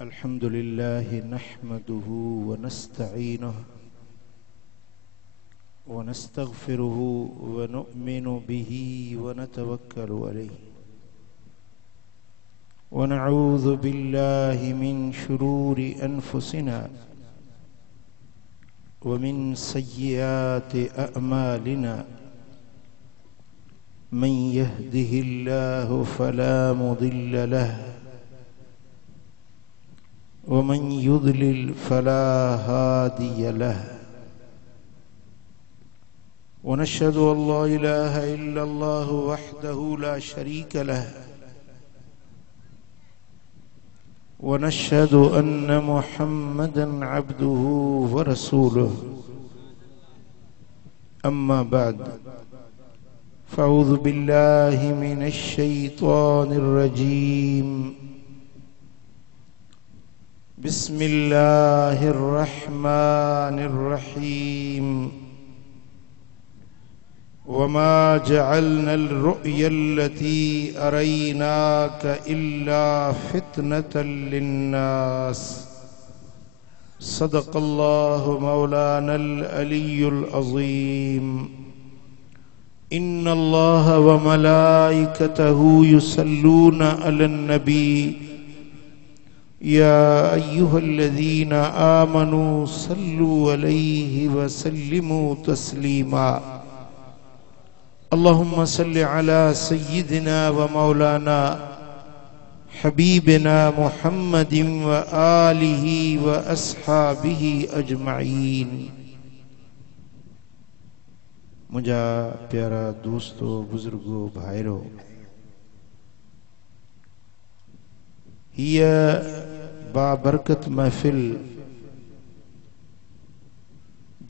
अल्हम्दुलिल्लाह नहमदुहु व नस्तईनुहु व नस्तगफिरुहु व नु'मिनु बिही व नतवक्कलु अलैहि व नऊज़ु बिल्लाहि मिन शुरूरि अनफुसिना व मिन सय्यिआति अअमालिना मन यहदिहिल्लाहु फला मुदिल्ल लहु वमन युद्लिल फला हादिय लह वनशहदु अल्ला इलाहा इल्लल्लाहु वहदहु ला शरीक लह वनशहदु अन्न मुहम्मदन अब्दुहु व रसूलुहु अम्मा बाद फ़अऊज़ु बिल्लाहि मिनश शैतानिर रजीम बिस्मिल्लाहिर्रहमानिर्रहीम वमा जअलनल रुअयल्लती अरैनाक इल्ला फितनतल लिन्नास सदक़ल्लाहु मौलानल अलियुल अज़ीम इन्नल्लाह व मलाइकतहु युसल्लूना अलन नबी या अय्युहल्लज़ीना आमनू सल्लु अलैहि व सल्लिमू तस्लीमा अल्लाहुम्मा सल्लि अला सय्यिदिना व मौलाना हबीबिना मुहम्मदिन व आलिहि व अस्हाबिहि अजमईन। मुझा प्यारा दोस्तों, बुजुर्गों, भाइरों, हिया बाबरकत महफिल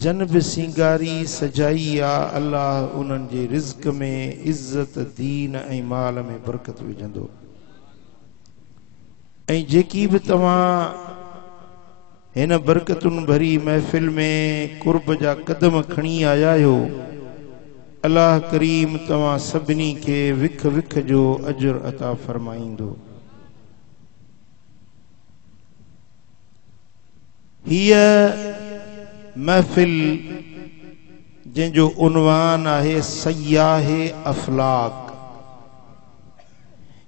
जनब सिंगारी सजाई आ। अल्लाह उन्हनि जे रिज़्क़ में इज़्ज़त, दीन ऐं माल में बरकत विझंदो। ऐं जेकी बि तव्हां हिन बरकतुनि भरी महफिल में कुर्ब जा कदम खणी आया आहियो, अल्लाह करीम तव्हां सभिनी खे विख विख जो अजर अता फरमाईंदो। हिया महफिल जंहिंजो उन्वान आहे सयाहे अफलाक,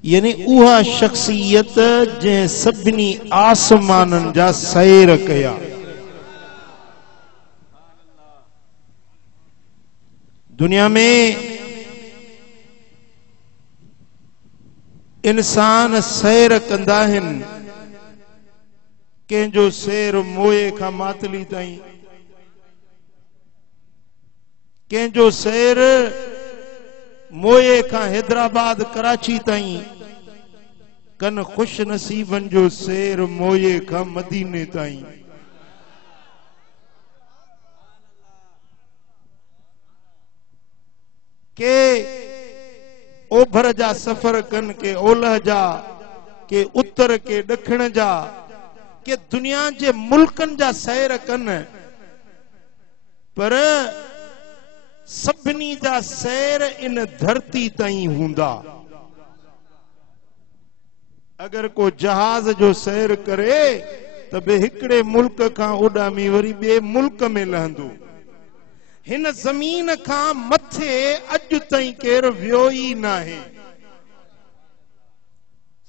यानी उहा शख्सियत जंहिं सभिनी आसमाननि जा सैर कया। दुनिया में इंसान सैर कंदा आहिनि, कंहिंजो सैर मोए खां मातली ताईं, कंहिंजो सैर मोए खां हैदराबाद कराची ताईं, कन खुश नसीबन जो सैर मोए खां मदीने ताईं। के ओभर जा सफर कन, के ओलह जा, के उत्तर, के ॾखिण जा, के दुनिया जे मुल्कन जा सैर कन, पर सभिनी जा सैर इन धरती ताईं हूंदा। अगर को जहाज जो सैर करे त बे हिकड़े मुल्क खां उॾामी वरी ॿिए मुल्क में लहंदो। हिन ज़मीन खां मथे अॼु ताईं केर वियो ई नाहे।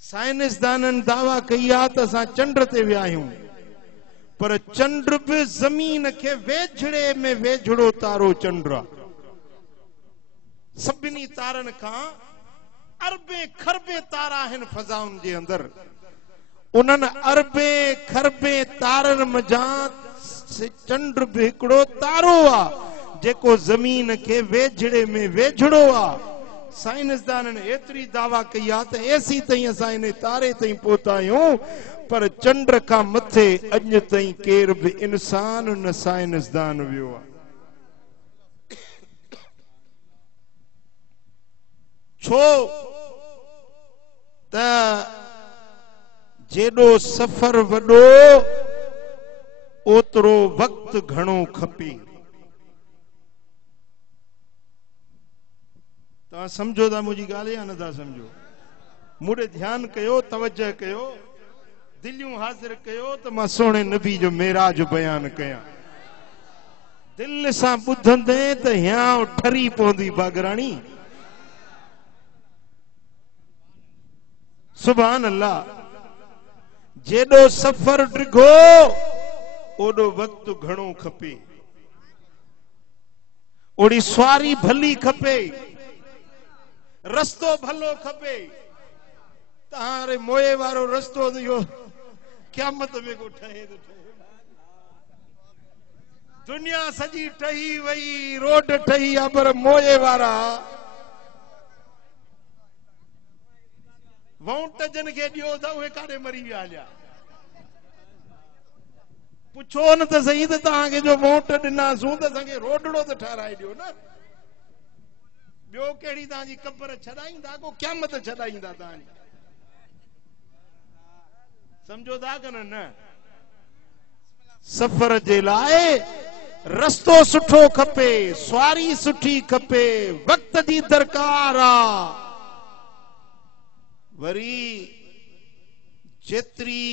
साइंसदाननि दावा कई आहे त असां चंड ते विया आहियूं, पर चंड बि ज़मीन खे वेझड़े में वेझड़ो तारो चंड आहे। सभिनी तारनि खां अरबे खरबे तारा आहिनि फ़ज़ाउनि जे अंदरि। उन्हनि अरबे खरबे तारनि मझां चंड बि हिकिड़ो तारो आहे जेको ज़मीन खे वेझड़े में वेझड़ो आहे। साइंसदाननि एतिरी दावा कई आहे त एसी ताईं असां इन तारे ताईं पहुता आहियूं, पर चंड खां मथे अॼु ताईं केर बि इंसान न साइंसदान वियो आहे। छो त जेॾो सफ़र वॾो ओतिरो वक़्तु घणो खपे। तव्हां सम्झो था मुंहिंजी ॻाल्हि या नथा सम्झो? मूंॾे ध्यानु कयो, तवजह कयो। दिलियूं हाज़िर कयो त मां सोने नबी जो मेराज बयान कयां। दिल सां ॿुधंदे त हियां ठरी पवंदी बागराणी। सुभान अल्लाह। जेॾो सफ़र डिघो ओॾो वक़्तु घणो खपे, ओड़ी सवारी भली खपे, रस्तो भलो खपे। तारे मोए वारो रस्तो इहो क़यामत में को ठहे तो ठहे। दुनिया सजी ठही वई, रोड ठही आ, पर मोए वारा वोट जन के दियो त उहे काॾे मरी विया हलिया। पुछो न त सही त तव्हांखे जो वोट ॾिनासूं त असांखे रोडड़ो त ठाराए ॾियो न। ॿियो कहिड़ी तव्हांजी कब्र छॾाईंदा, को क़यामत छॾाईंदा तव्हांजी? समझो था कि न? सफ़र जे लाइ रस्तो सुठो खपे, सवारी सुठी खपे, वक्त जी दरकार आ। वरी जेतरी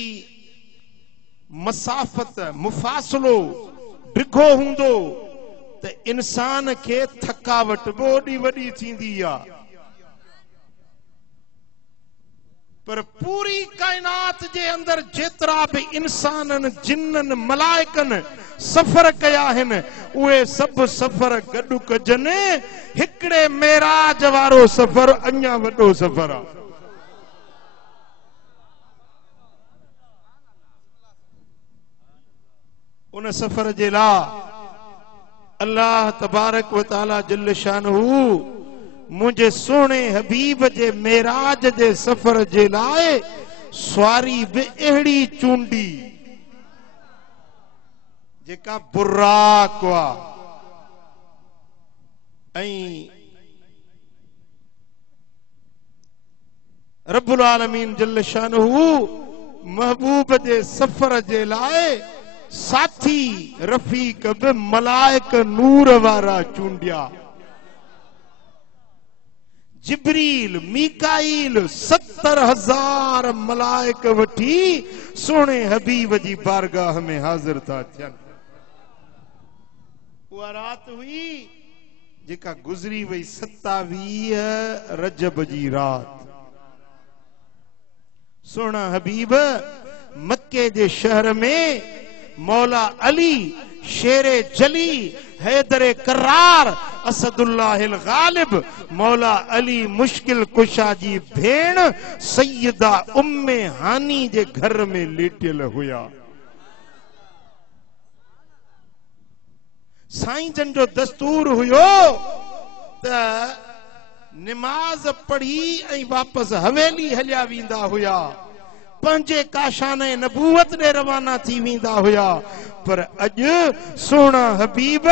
मसाफ़त मुफ़ासिलो डिघो हूंदो त इंसान खे थकावट बि ओॾी वॾी थींदी आ। पर पूरी कायनात जे अंदर जेतिरा भी इंसानन, जिन्नन, मलाइकन सफ़र कया आहिनि, उहे सभु सफ़र गॾु कजनि। हिकिड़े मेराज वारो सफ़र अञा वॾो सफ़र आहे। उन सफ़र जे लाइ अल्लाह तबारक व तआला जल्ल शानहू मुझे सोने हबीब जे मेराज जे सफ़र जे लाइ सवारी बि अहिड़ी चूंडी जेका बुर्राक वा। ऐं रब्बुल आलमीन जल्ल शानहू महबूब जे सफ़र जे लाइ साथी रफ़ीक बि मलाइक नूर वारा चूंडिया। जिब्रील, मीकाईल 70,000 मलाइक वठी सोने हबीब जी बारगाह में हाज़िर था थियन। उहा रात हुई जेका गुज़री वई 27 रजब जी रात। सोना हबीब मक्के जे शहर में मौला अली शेरे जली हैदरे करार असदुल्लाहिल गालिब मौला अली मुश्किल कुशा जी भेण सैयदा उम्मे हानी जे घर में लेटियल हुया। साईं जन जो दस्तूर हुयो त नमाज पढ़ी ऐं वापस हवेली हलिया वींदा हुया, पंहिंजे काशाने नबूवत दे रवाना थी वेंदा हुया। पर अॼु सोना हबीब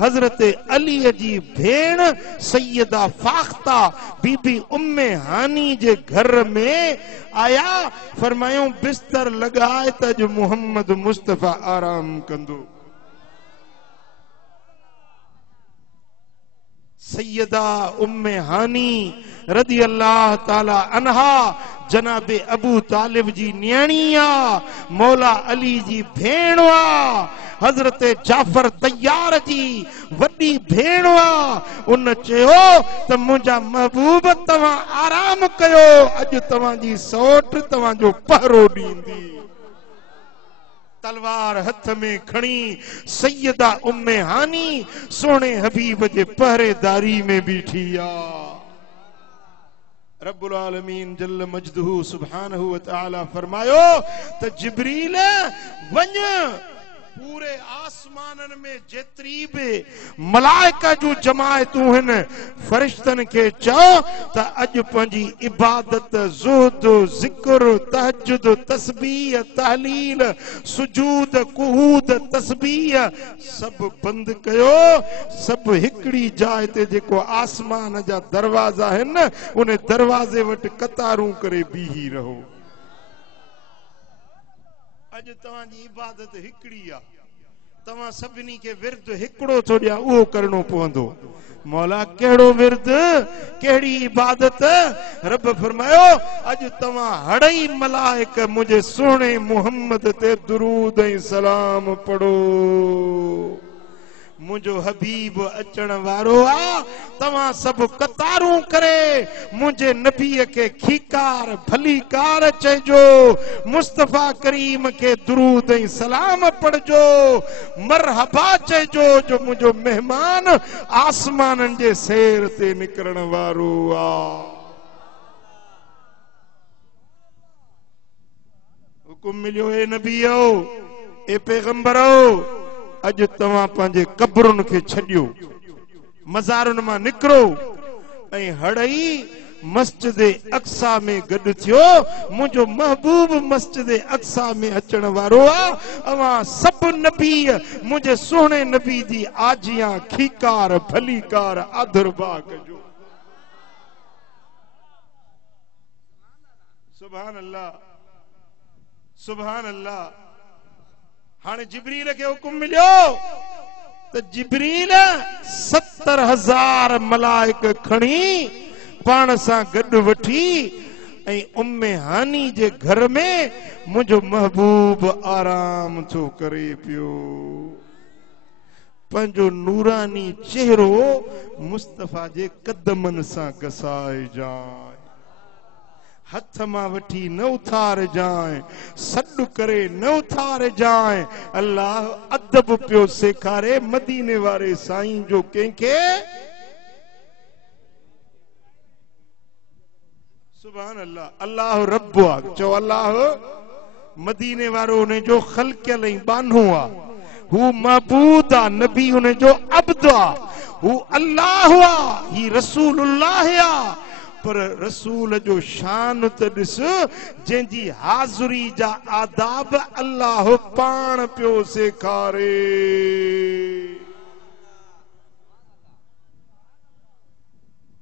हजरत अली जी भेण सैयदा फाख्ता बीबी उम्मे हानी जे घर में आया। फरमायूं बिस्तर लगाए त अॼु मोहम्मद मुस्तफा आराम कंदो। सैयदा उम्मे हानी रदी अल्लाह ताला अन्हा जनाबे अबू तालिब जी न्याणी आ, मौला अली जी भेण आ, हजरत जाफर तैयार जी वडी भेण आ। उन चयो त मुंहिंजा महबूब तव्हां आराम कयो, अॼु तव्हां जी सौट तव्हां जो पहरो ॾींदी। तलवार हथ में खणी सैयदा उम्मे हानी सोने हबीब जे पहरेदारी में बीठी आ। रब्बुल आलमीन जल्ल मजदहू सुब्हानहू व तआला फरमायो त जिब्रील वञ पूरे आसमानन में जेतरी भी मलाइका जूं जमायतूं आहिनि फरिश्तन के चओ त अॼु पंहिंजी इबादत, ज़ुहद, ज़िक्र, तहज्जुद, तस्बीह, तहलील, सुजूद, कुहूद, तस्बीह सब बंद कयो। सब हिकड़ी जाइ ते जेको आसमान जा दरवाजा आहिनि उन दरवाजे वटि कतारूं करे बीही रहो। अॼु तव्हांजी इबादत हिकड़ी आ, तव्हां सभिनी के विर्द हिकड़ो थो ॾियां उहो करणो पवंदो। मौला कहिड़ो विर्द, कहिड़ी इबादत? रब फरमायो अॼु तव्हां हड़ई मलाइक मुंहिंजे सुहिणे मुहम्मद ते दुरूद ऐं सलाम पढ़ो। मुझो हबीब अचण वारो आ, तव्हां सब कतारूं करे मुझे नबी के खीकार भलीकार चइजो, मुस्तफा करीम के दुरूद ऐं सलाम पढ़जो, मरहबा चइजो जो मुझो मेहमान आसमानन जे सैर ते निकरण वारो आ। हुकुम मिलियो ए नबीओ, ए पैगंबरो, अॼु तव्हां पंहिंजे कब्रुनि खे छॾियो, मज़ारुनि मां निकिरो ऐं हड़ई मस्जिद अक्सा में गॾु थियो। मुंहिंजो महबूब मस्जिद अक्सा में अचण वारो आहे। अवां सभु नबी मुंहिंजे सुहिणे नबी जी आजियां खीकार भलीकार आदरबा कजो। सुभान अल्लाह, सुभान अल्लाह। हाणे जिब्रील के हुकुम मिलियो तो जिब्रील 70,000 मलाइक खणी पाण सां गॾु वठी ऐं उम्मे हानी जे घर में मुंहिंजो महबूब आराम थो करे पियो। पंहिंजो नूरानी चेहरो मुस्तफा जे कदमनि सां घसाए जाए, हथ मां वठी न उथार जाए, सॾु करे न उथार जाए। अल्लाह अदब पियो सेखारे मदीने वारे साईं जो कंहिंखे। सुभान अल्लाह। अल्लाह रब आ, चो अल्लाह मदीने वारो उन जो ख़ल्क़ियल ऐं बानो आ। हू महबूद आ, नबी उन जो अब्द आ। हू अल्लाह आ, ही रसूलुल्लाह आ। पर रसूल जो शान त ॾिस, जंहिंजी हाज़ुरी जा आदाब अल्लाह पाण पियो सेखारे।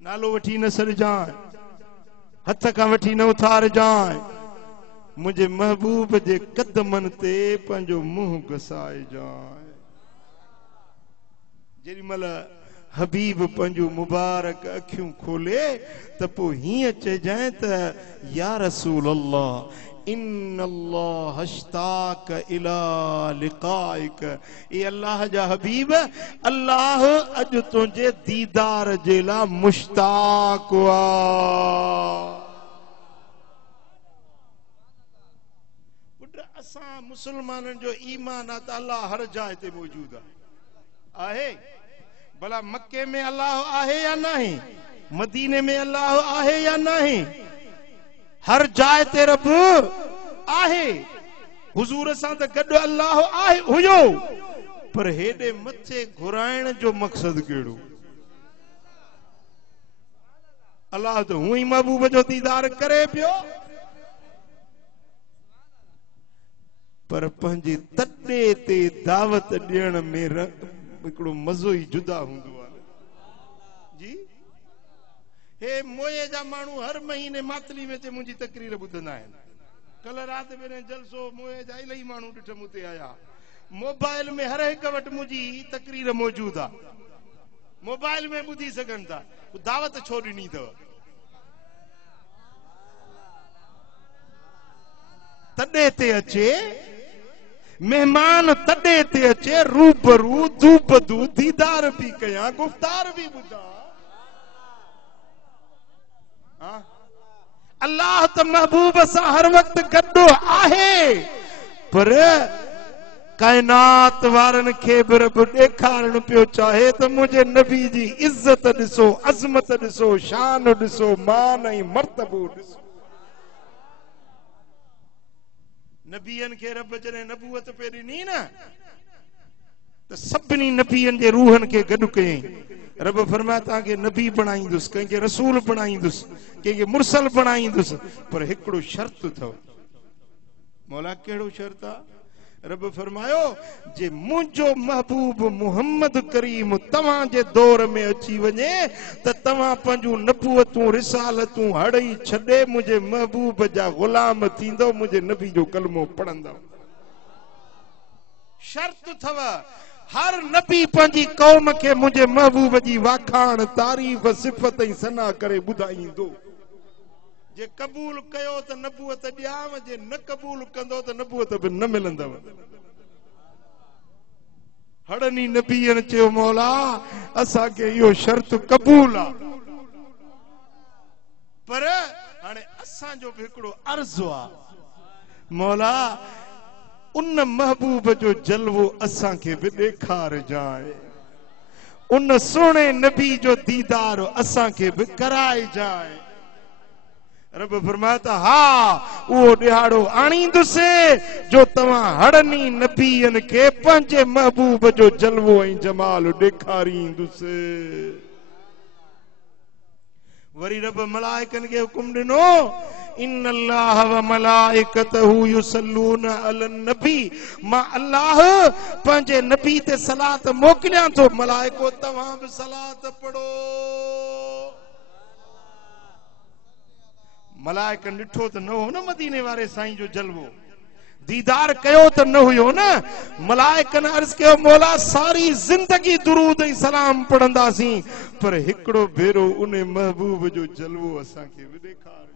नालो वठी न सॾजाए, हथ खां वठी न उथार जाए, मुंहिंजे महबूब जे कदमनि ते पंहिंजो मुंहुं घसाए जाए। जेॾी महिल हबीब पंहिंजो मुबारक अखियूं खोले त पोइ हीअं चइजांइ त या रसूल अल्लाह इन्नल्लाह अश्ताक इला लिकाइक। ए अल्लाह जा हबीब, अल्लाह अॼु तुंहिंजे दीदार जे लाइ मुश्ताक आ। पुट असां मुसलमाननि जो ईमान आहे त अल्लाह हर जाइ ते मौजूद आहे। भला मक्के में अल्लाह आहे या नहीं, मदीने में अल्लाह आहे या नहीं, हर जाइ ते रब आहे। हुजूर सां त गॾु अल्लाह आहे हुयो, पर हेॾे मथे घुराइण जो मक़सद कहिड़ो? अल्लाह त हूं ई महबूब जो दीदार करे पियो, पर पंहिंजे तॾे ते दावत ॾियण में हिकिड़ो मज़ो ई जुदा हूंदो आहे जी। हे मोए जा माण्हू हर महीने मातली में ते मुंहिंजी तकरीर ॿुधंदा आहिनि। कल राति में जलसो मोए जा इलाही माण्हू ॾिठ मूं ते आया। मोबाइल में हर हिक वटि मुंहिंजी तकरीर मौजूद आहे, मोबाइल में ॿुधी सघनि था। दावत छो ॾिनी अथव? तॾे ते अचे मेहमान, तॾे ते अचे रूबरू दूबदू दीदार भी कयां, गुफ्तार भी ॿुधा। अल्लाह त महबूब सां हर वक्त गॾु आहे, पर कायनात वारनि खे बि रब ॾेखारण पियो चाहे त मुंहिंजे नबी जी इज़त ॾिसो, अज़मत ॾिसो, शान ॾिसो, मान ऐं मर्तबो ॾिसो। नबियन के रब जॾहिं नबूअत पे ॾिनी न त सभिनी नबियन जे रूहनि खे गॾु कयईं। रब फरमाया तव्हांखे नबी बणाईंदुसि, कंहिंखे रसूल बणाईंदुसि, कंहिंखे मुरसल बणाईंदुसि, पर हिकिड़ो शर्त अथव। मौला कहिड़ो शर्त आहे? रब फरमायो जे मुंहिंजो महबूब मुहम्मद करीम तव्हांजे दौर में अची वञे त तव्हां पंहिंजूं नबूअतूं रिसालतूं हड़ई छॾे मुंहिंजे महबूब जा ग़ुलाम थींदो, मुंहिंजे नबी जो कलमो पढ़ंदव। शर्त थव हर नबी पंहिंजी कौम के मुझे महबूब जी वाखाण तारीफ़ सिफ़त ऐं सना करे ॿुधाईंदो। जे कबूल कयो त नबूअत ॾियांव, जे न कबूल कंदो त नबूअत बि न मिलंदव। हड़नी नबीअनि चयो मौला असांखे इहो शर्त कबूल आहे, पर हाणे असांजो बि हिकिड़ो अर्ज़ु आहे, मौला उन महबूब जो जलवो असांखे बि ॾेखारजांइ, उन सोणे नबी जो दीदार असांखे बि कराइजांइ। रब फरमाता हा उहो ॾिहाड़ो आणींदुसि जो तव्हां हड़नी नबीअनि खे पंहिंजे महबूब जो जलवो ऐं जमाल ॾेखारींदुसि। वरी रब मलाइकनि खे हुकुम ॾिनो इन्नल्लाह व मलाइकतहू युसल्लूना अलन नबी, मां अल्लाह पंहिंजे नबी ते सलात मोकिलियां थो, मलाइको तव्हां बि सलात पढ़ो। मलाइकनि ॾिठो त न हो न मदीने वारे साईं जो जलवो, दीदार कयो त न हुयो न। मलाइकनि अर्ज़ कयो मौला सारी जिंदगी दुरूद ऐं सलाम पढ़ंदासीं, पर हिकिड़ो भेरो उन महबूब जो जलवो असांखे बि ॾेखार।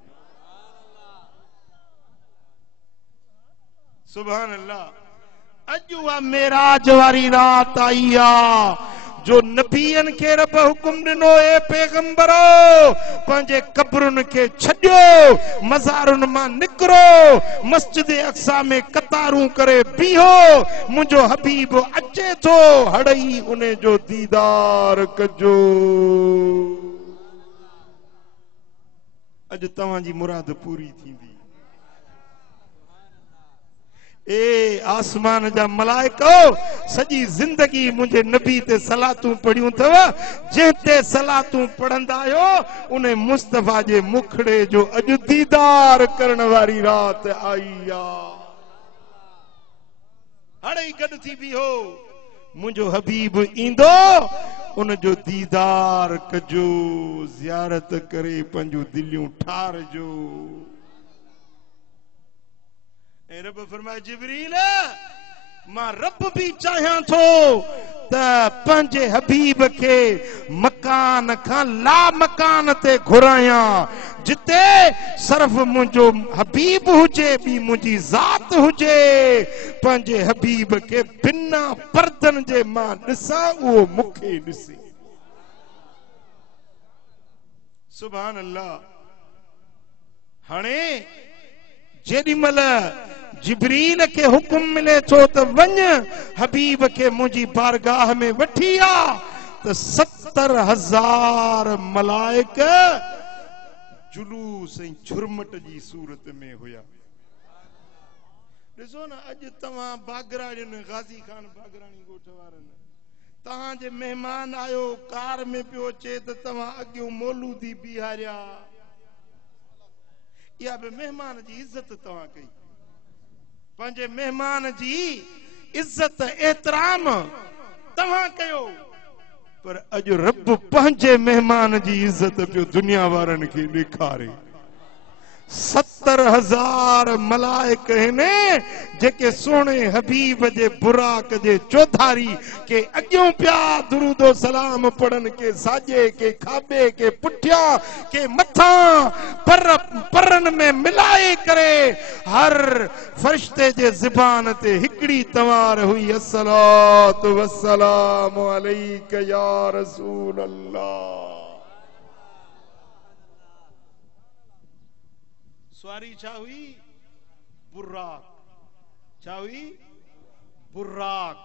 सुभान अल्लाह। अॼु उहा मेराज वारी रात आई आहे जो नबीअनि खे रब हुकुम ॾिनो ए पैगंबरो पंहिंजे कब्रुनि खे छॾियो, मज़ारुनि मां निकिरो, मस्जिद अक्सा में कतारूं करे बीहो, मुंहिंजो हबीब अचे थो, हड़ई उन जो दीदार कजो। अॼु तव्हांजी मुराद पूरी थींदी। ए आसमान जा मलाइको सॼी जिंदगी मुंहिंजे नबी ते सलातूं पढ़ियूं अथव, जंहिं ते सलातूं पढ़ंदा आहियो उन मुस्तफ़ा जे मुखड़े जो अॼु दीदार करण वारी रात आई आहे। हाणे गॾु थी बीहो, मुंहिंजो हबीब ईंदो, उन जो दीदार कजो, ज़ियारत करे पंहिंजूं दिलियूं ठारजो। रब फरमाए जिब्रील मां रब भी चाहियां थो त पंहिंजे हबीब खे मकान खां ला मकान ते घुरायां, जिते सिर्फ मुंहिंजो हबीब हुजे, ॿी मुंहिंजी ज़ात हुजे, पंहिंजे हबीब खे बिना पर्दनि जे मां ॾिसां, उहो मूंखे ॾिसे। सुभान अल्लाह। हाणे जेॾी महिल जिब्रील खे हुकुम मिले थो त वञ हबीब खे मुंहिंजी बारगाह में वठी आ, त 70,000 मलाइक जुलूस ऐं झुरमट जी सूरत में हुया। ॾिसो न अॼु तव्हां बागराड़ियुनि, गाज़ी खान बागराणी ॻोठ वारनि, तव्हांजे महिमान आयो कार में पियो अचे त तव्हां अॻियूं मौलूदी बीहारिया, इहा बि महिमान जी इज़त तव्हां कई। पंहिंजे महिमान जी इज़त एतराम तव्हां कयो, पर अॼु रब पंहिंजे महिमान जी इज़त पियो दुनिया वारनि खे ॾेखारे। 70,000 मलाइक आहिनि जेके सोणे हबीब जे बुराक जे चौधारी के अॻियों पिया दुरूदो सलाम पढ़नि, के साॼे, के खाॿे, के पुठियां, के मथां, परनि में मिलाए करे हर फरिश्ते जे ज़बान ते हिकिड़ी तवार हुई, अस्सलातु वस्सलामु अलैका या रसूल अल्लाह। सवारी छा हुई? बुर्राक। छा हुई? बुर्राक।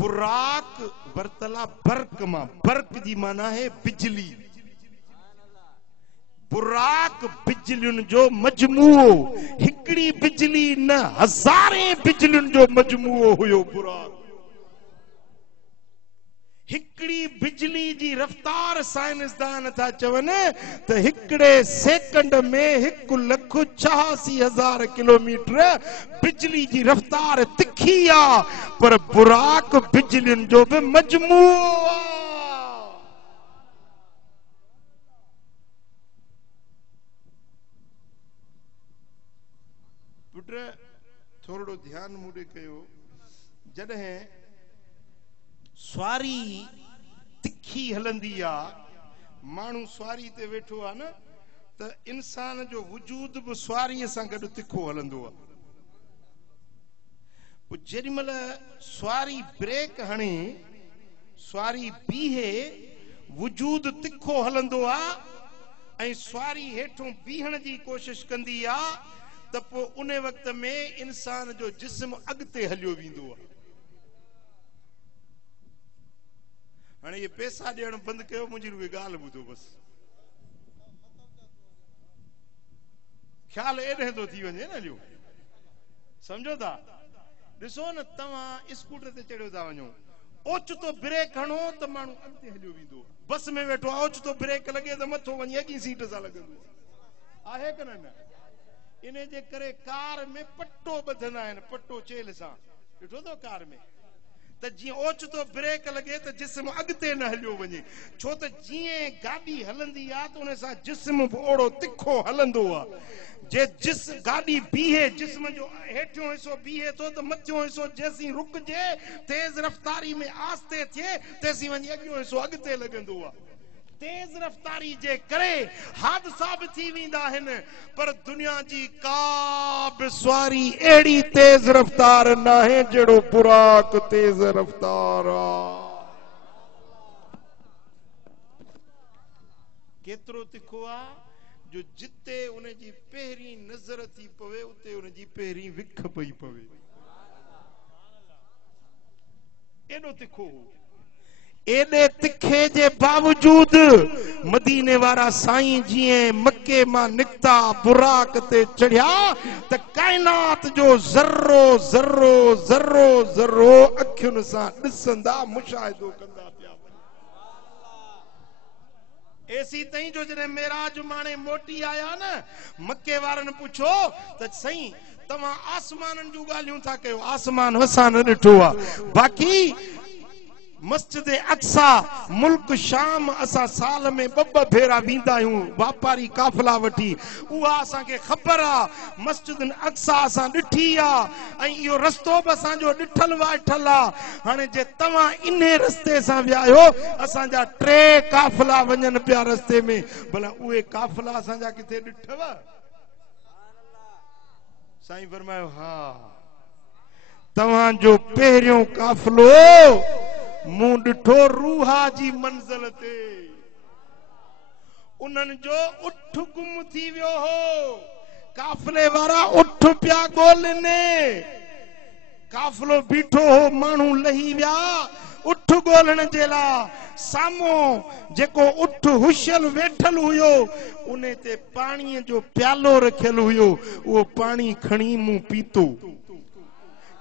बुर्राक बरतला बर्क मां, बर्क जी माना है बिजली। बुर्राक बिजलियुनि जो मजमूओ, हिकिड़ी बिजली न हज़ारें बिजलियुनि जो मजमूओ हुयो बुर्राक। हिकिड़ी बिजली जी रफ्तार साइंसदान था चवनि त हिकिड़े सेकंड में 1,86,000 किलोमीटर बिजली जी रफ्तार तिखी आहे, पर बुराक बिजलियुनि जो बि मजमूओ आहे। पुट थोरो ध्यानु मूं ॾे कयो, जॾहिं स्वारी तिखी हलंदी आ, माण्हू स्वारी ते वेठो आहे न, त इंसान जो वजूद बि स्वारीअ सां गॾु तिखो हलंदो आहे। पोइ जेॾीमहिल स्वारी ब्रेक हणे, स्वारी बीहे, वजूद तिखो हलंदो आहे ऐं स्वारी हेठों बीहण जी कोशिश कंदी आहे, त पोइ उन वक़्त में इंसान जो जिस्म अॻिते हलियो वेंदो आहे। हाणे ये पैसा ॾियण बंदि कयो, मुंहिंजी रुॻे ॻाल्हि ॿुधो बसि, ख़्याल एॾे थो थी वञे न जो, सम्झो था। ॾिसो न, तव्हां स्कूटर ते चढ़ियो था वञो, ओचितो ब्रेक हणो त माण्हू अॻिते हलियो वेंदो, बस में वेठो आहे, ओचितो ब्रेक लॻे त मथो वञी अॻी सीट सां लॻंदो आहे कि न? इन जे करे कार में पट्टो ॿधंदा आहिनि, पट्टो चेल सां, ॾिठो अथव कार में, त जीअं ओचितो ब्रेक लॻे त जिस्म अॻिते न हलियो वञे, छो त जीअं गाॾी हलंदी आहे त उन सां जिस्म बि ओड़ो तिखो हलंदो आहे। जे गाॾी बीहे, जिस्म जो हेठियों हिसो बीहे थो त मथियों हिसो जेसीं रुकजे, तेज़ रफ़्तारी में आस्ते थिए, तेसीं वञी अॻियों हिसो अॻिते लॻंदो आहे। तेज़ रफ़्तारी जे करे हादसा बि थी वेंदा आहिनि, पर दुनिया जी का बि स्वारी अहिड़ी तेज़ रफ़्तार न आहे जहिड़ो बुराक तेज़ रफ़्तार आहे। केतिरो तिखो आहे जो जिते उन जी पहिरीं नज़र थी पवे, उते उन जी पहिरीं विख पई पवे, एॾो तिखो। एॾे तिखे जे बावजूद मदीने वारा साईं जीअं मके मां निकिता, बुराक ते चढ़िया, त काइनात जो ज़र्रो ज़र्रो ज़र्रो ज़र्रो अखियुनि सां ॾिसंदा, मुशाहिदो कंदा पिया। एसी ताईं जो जॾहिं मेराज माणे मोटी आया न, मके वारनि पुछो त साईं तव्हां आसमाननि जूं ॻाल्हियूं था कयो, आसमान असां न ॾिठो आहे, बाक़ी मस्जिद अक्सा मुल्क शाम असां साल में ॿ भेरा वेंदा आहियूं, वापारी काफ़िला वठी, उहा असांखे ख़बर आहे। मस्जिद अक्सा असां ॾिठी आहे ऐं इहो रस्तो बि असांजो ॾिठल वाठल आहे। हाणे जे तव्हां इन रस्ते सां विया आहियो, असांजा 3 काफ़िला वञनि पिया रस्ते में, भला उहे काफ़िला असांजा किथे ॾिठव? साईं फरमायो, हा तव्हांजो पहिरियों काफ़िलो मूं ॾिठो रूहा जी मंज़िल ते, उन्हनि जो उठ गुम थी वियो हो, काफ़िले वारा उठ पिया ॻोल्हनि, काफ़िलो बीठो हो, माण्हू लही विया उठ ॻोल्हण जे लाइ, साम्हूं जेको उठ हुशियल वेठल हुयो, उन ते पाणीअ जो प्यालो रखियल हुयो, उहो पाणी खणी मूं पीतो।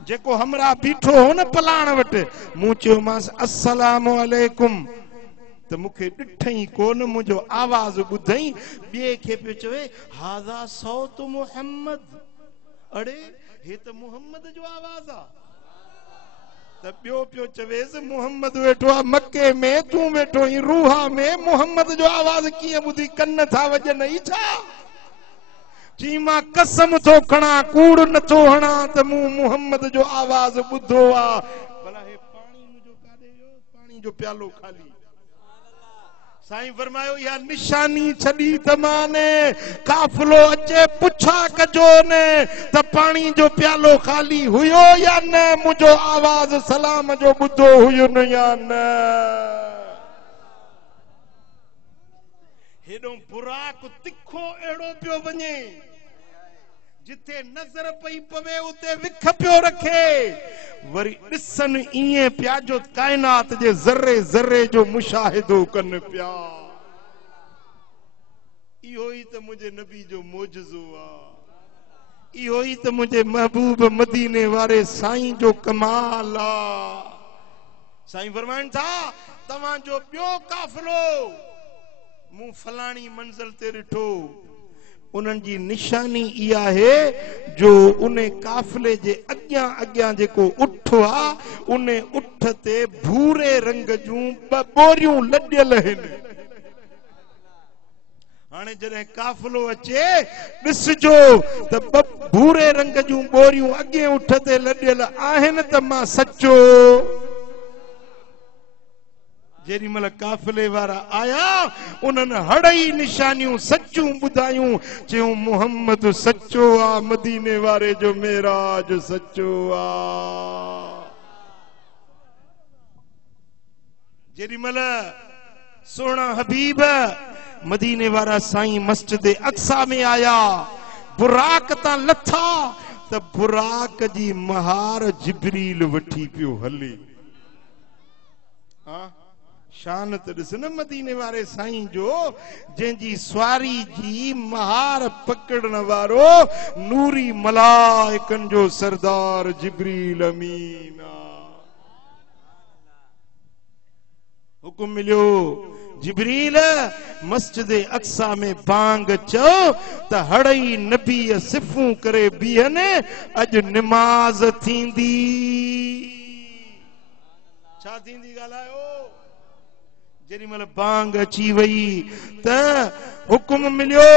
जेको हमरा बीठो हो न पलाण वटि, मूं चयोमांसि अस्सलामु अलैकुम, त मूंखे ॾिठई कोन, मुंहिंजो आवाज़ ॿुधई, ॿिए खे पियो चवे हाज़ा सौत मुहम्मद, अड़े हे त मुहम्मद जो आवाज़ आहे। त ॿियो पियो चवेसि मुहम्मद वेठो आहे मके में, तूं वेठो आहीं रूहा में, मुहम्मद जो आवाज़ कीअं ॿुधी, कन था वॼनि छा? जी मां कसम थो खणा, कूड़ नथो हणा, त मूं मुहम्मद जो आवाज़ ॿुधो आहे। भला हे पाणी मुंहिंजो काॾे वियो? पाणी जो प्यालो खाली। साईं फरमायो, इहा निशानी छॾी त माने, काफ़िलो अचे पुछा कजो न त पाणी जो प्यालो खाली हुयो या न, मुंहिंजो आवाज़ सलाम जो ॿुधो हुयो न या न। हेॾो बुराक तिखो अहिड़ो पियो वञे, जिथे नज़र पई पवे उते विख पियो रखे, वरी ॾिसनि ईअं पिया जो काइनात जे ज़र्रे ज़र्रे जो मुशाहिदो कनि पिया। इहो ई त मुंहिंजे नबी जो मोजज़ो आहे, इहो ई त मुंहिंजे महबूब मदीने वारे साईं जो कमाल आहे। साईं फरमाइनि था, तव्हांजो ॿियो काफ़िलो मूं फलाणी मंज़िल ते ॾिठो, उन्हनि जी निशानी इहा आहे जो उन काफ़िले जे अॻियां अॻियां जेको उठ आहे, उन उठ ते भूरे रंग जूं 2 ॿोरियूं लॾियल आहिनि। हाणे जॾहिं काफ़िलो अचे ॾिसजो त भूरे रंग जूं बोरियूं अॻे उठ ते लॾियल आहिनि त मां सचो। जेॾी महिल काफ़िले वारा आया उन्हनि हड़ई निशानियूं सचूं ॿुधायूं, चयूं मुहम्मद सचो आ, मदीने वारे जो मेराज सचो आ। जेॾी महिल सोना हबीब मदीने वारा साईं मस्जिद अक्सा में आया, बुराक तां लथा त बुराक जी महार जिब्रील वठी पियो हले। शान त ॾिस न मदीने वारे साईं जो, जंहिंजी सवारी जी महार पकड़न वारो नूरी मलाइकन जो सरदार जिब्रील अमीन। हुकुम मिलियो जिब्रील मस्जिद अक्सा में बांग चो त हड़ई नबी सिफूं करे बीहनि, अज निमाज थींदी। छा थींदी ॻाल्हायो? जेॾी महिल बांग अची वई त हुकुम मिलियो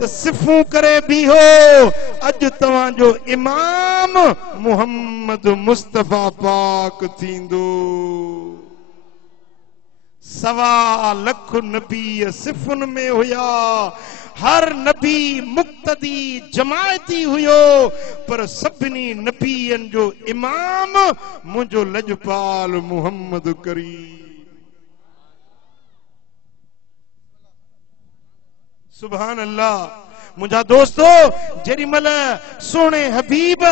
त सिफूं करे बीहो, अज तव्हांजो इमाम मुहम्मद मुस्तफा पाक थींदो। 1.25 लख नबी सिफुन में हुया, हर नबी मुक्तदी जमायती हुयो, पर सभिनी नबीयन जो इमाम मुंहिंजो लजपाल मुहम्मद करीम। सुभान अल्लाह। मुंहिंजा दोस्तो, जेॾी महिल सोने हबीब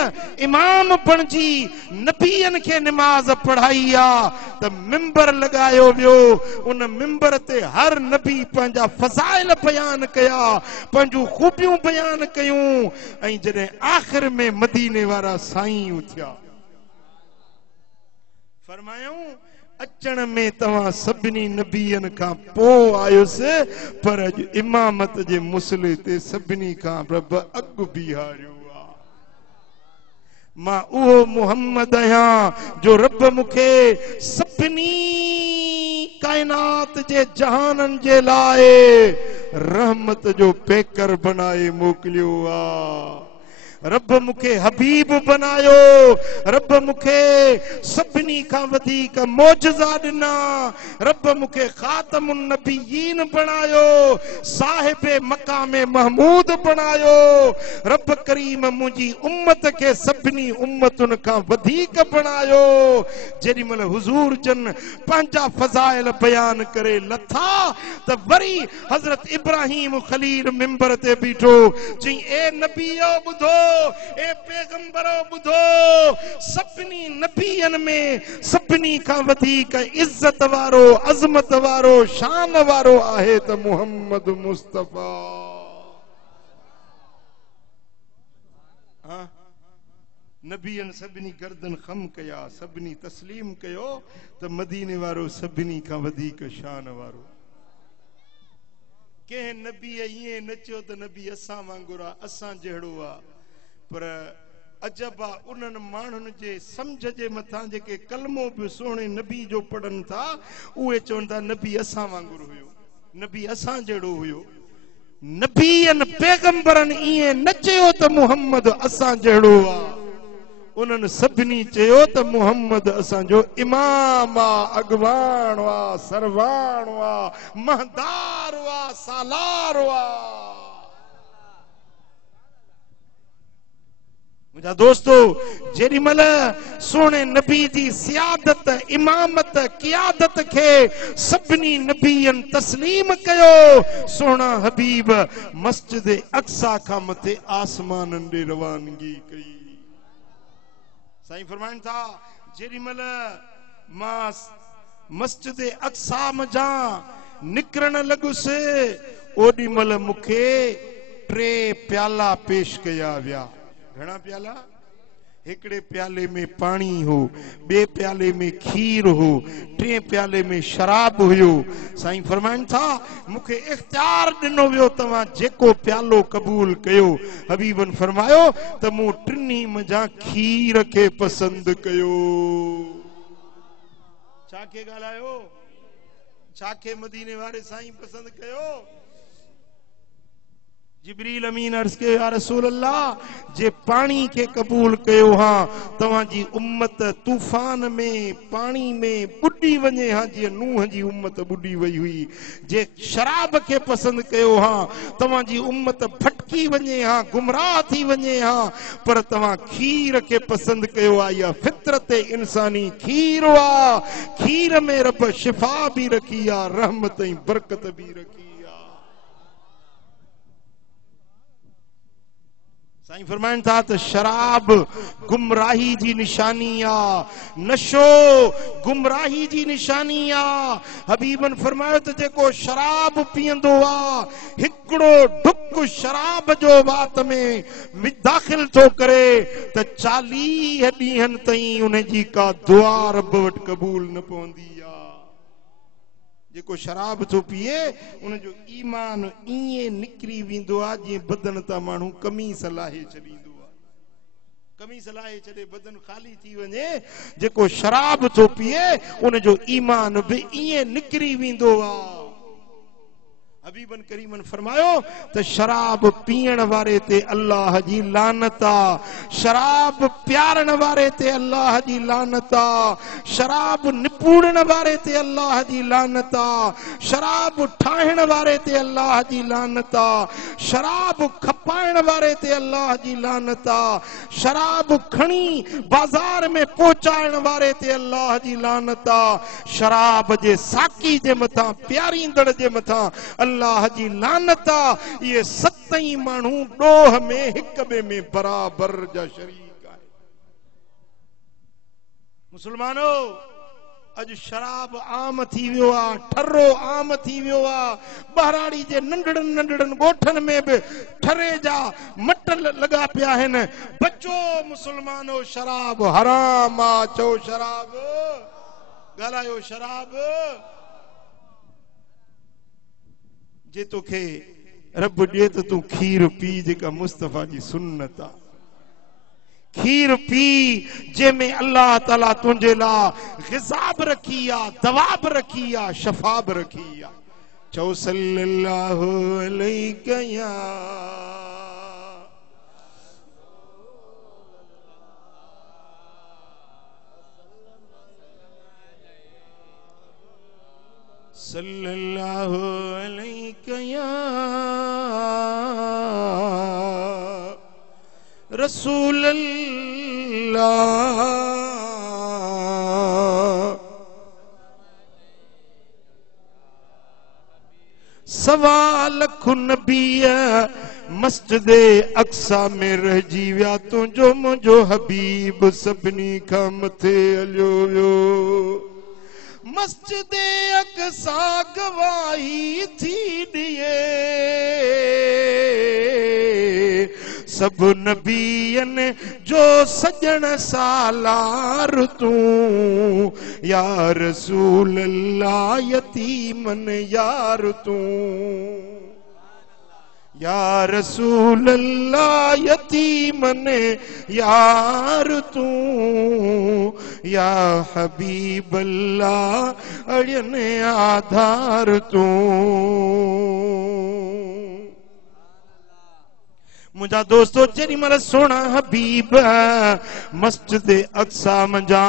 इमाम बणजी नबीयन खे निमाज़ पढ़ाई आ त मिंबर लगायो वियो। उन मिंबर ते हर नबी पंहिंजा फज़ाइल बयान कया, पंहिंजूं खूबियूं बयान कयूं, ऐं जॾहिं आख़िर में मदीने वारा साईं उथिया, फरमायूं अचण में तव्हां सभिनी नबीयन खां पोइ आयुसि, पर अॼु इमामत जे मुसले ते सभिनी खां रब अॻु बीहारियो आहे। मां उहो मुहम्मद आहियां जो रब मूंखे सभिनी काइनात जे जहाननि जे लाइ रहमत जो पेकर बनाए मोकिलियो आहे। रब मूंखे हबीब बनायो, रब मूंखे सभिनी खां वधीक मौजज़ा ॾिना, रब मूंखे ख़ातमुन नबियीन बणायो, साहिब मक़ाम महमूद बणायो। रब करीम मुंहिंजी उम्मत खे सभिनी उम्मतुनि खां वधीक बणायो। जेॾी महिल हुज़ूर जन पंहिंजा फज़ाइल बयान करे लथा त वरी हज़रत इब्राहिम खलील मिंबर ते बीठो, चई ए नबीओ ॿुधो, ए पैगंबरो ॿुधो, सभिनी नबीयन में सभिनी खां वधीक इज्जत वारो, अज़मत वारो, शान वारो आहे त मुहम्मद मुस्तफा। नबीयन सभिनी गर्दन खम कया, सभिनी तस्लीम कयो त मदीने वारो सभिनी खां वधीक शान वारो। कंहिं नबी ईअं न चयो त नबी असां वांगुरु आहे, असां जहिड़ो आहे, पर अजब आहे उन्हनि माण्हुनि जे सम्झ जे मथां जेके कलमो बि सोणे नबी जो पढ़नि था, उहे चवनि था नबी असां वांगुरु हुयो, नबी असां जहिड़ो हुयो। नबीयन पैगंबरनि ईअं न चयो त मुहम्मद असां जहिड़ो आहे, उन्हनि सभिनी चयो त मुहम्मद असांजो इमाम आहे, अॻवान आहे, सरवान आहे, महदार आहे, सालार आहे। मुंहिंजा दोस्तो, जेॾी महिल सोणे नबी जी सियादत, इमामत, क़ियादत खे सभिनी नबीयन तस्लीम कयो, सोना हबीब मस्जिद अक्सा खां मथे आसमाननि ॾे रवानगी कई। साईं फरमाइनि था, जेॾी महिल मां मस्जिद अक्सा मजां निकिरण लॻुसि, ओॾी महिल मूंखे 3 प्याला पेश कया विया। घणा प्याला? हिकिड़े प्याले में पाणी हो, ॿिए प्याले में खीर हो, 3 प्याले में शराब हुयो। साईं फरमाइनि था, मूंखे इख्तियार ॾिनो वियो, तव्हां जेको प्यालो क़बूल कयो। हबीबन फरमायो त मूं 3 मजां खीर खे पसंदि कयो। छा खे ॻाल्हायो? छा खे मदीने वारे साईं पसंदि कयो? जिब्रील अमीन अर्ज के या रसूल अल्लाह जे पानी के कबूल कयो हाँ तवां जी उम्मत तूफान में पानी में बुडी वने हाँ जी नूह जी उम्मत बुडी वई हुई। जे शराब के पसंद कयो हाँ तवां जी उम्मत भटकी वने हाँ गुमराह थी वने हाँ पर तवां खीर के पसंद कयो आ या फितरत इंसानी खीर आ खीर में रब शिफा भी रखी आ रहमत ऐं बरकत भी रखी। साईं फरमाइन था त शराब गुमराही जी निशानी आ नशो गुमराही जी निशानी आ। हबीबन फरमायो त जेको शराब पींदो आ हिकड़ो ढुक शराब जो बात में दाखिल थो करे त 40 ॾींहंनि ताईं उन जी का दुआ रब वटि कबूल न पवंदी आ। जेको शराब थो पिए उन जो ईमान इए निकरी वेंदो आ जीअं बदन तां माण्हू कमीस लाहे छॾींदो आ। कमीस लाहे छॾे बदन ख़ाली थी वञे जेको शराब थो पिए उन जो ईमान बि इए निकरी वेंदो आ। हबीबन करीमन फरमायो त शराब पीअण वारे ते अल्लाह जी लानत आ। शराब प्यारण वारे ते अल्लाह जी लानत आ। शराब निपूड़न वारे ते अल्लाह जी लानत आ। शराब ठाहिण वारे ते अल्लाह जी लानत आ। शराब खपाइण वारे ते अल्लाह जी लानत आ। शराब खणी बाजार में पहुचाइण वारे ते अल्लाह जी लानत आ। शराब जे साकी जे मथां प्यारींदड़ जे मथां अल्लाह जी लानत आ। ये 7 माण्हू ॾोह में हिक ॿिए में बराबर जा शरीक आहे। मुसलमानो अज शराब आम थी वियो आ ठर्रो आम थी वियो आ। बहराड़ी जे नंढड़न नंढड़न ॻोठन में भी ठरे जा मट लगा पिया आहिनि। बचो मुसलमानो शराब हराम आ। चो शराब ॻाल्हायो शराब जे तोखे रब ॾिए त तूं खीर पी जेका मुस्तफा जी सुन्नत आ। खीर पी जंहिंमें अल्लाह ताला तुंहिंजे लाइ ग़िज़ा बि रखी आ दवा बि रखी आ शफा बि रखी आ। चओ सल्लल्लाहु अलैहि या सल्लल्लाहु अलैहि या रसूल अल्लाह। सवा लख नबीअ मस्जिद अक्सा में रहिजी विया तुंहिंजो मुंहिंजो हबीब सभिनी खां मथे हलियो वियो। मस्जिद अक्सा गवाही थी ॾिए सब नबीयन जो सजण सालार तूं या रसूल अल्लाह यतीमन यार तूं या रसूल अल्लाह यतीमन यार तूं या हबीब अल्लाह अड़ियन आधार तूं। मुझा दोस्तों जेडी मल सोना हबीब मस्जिद अक्सा मंजा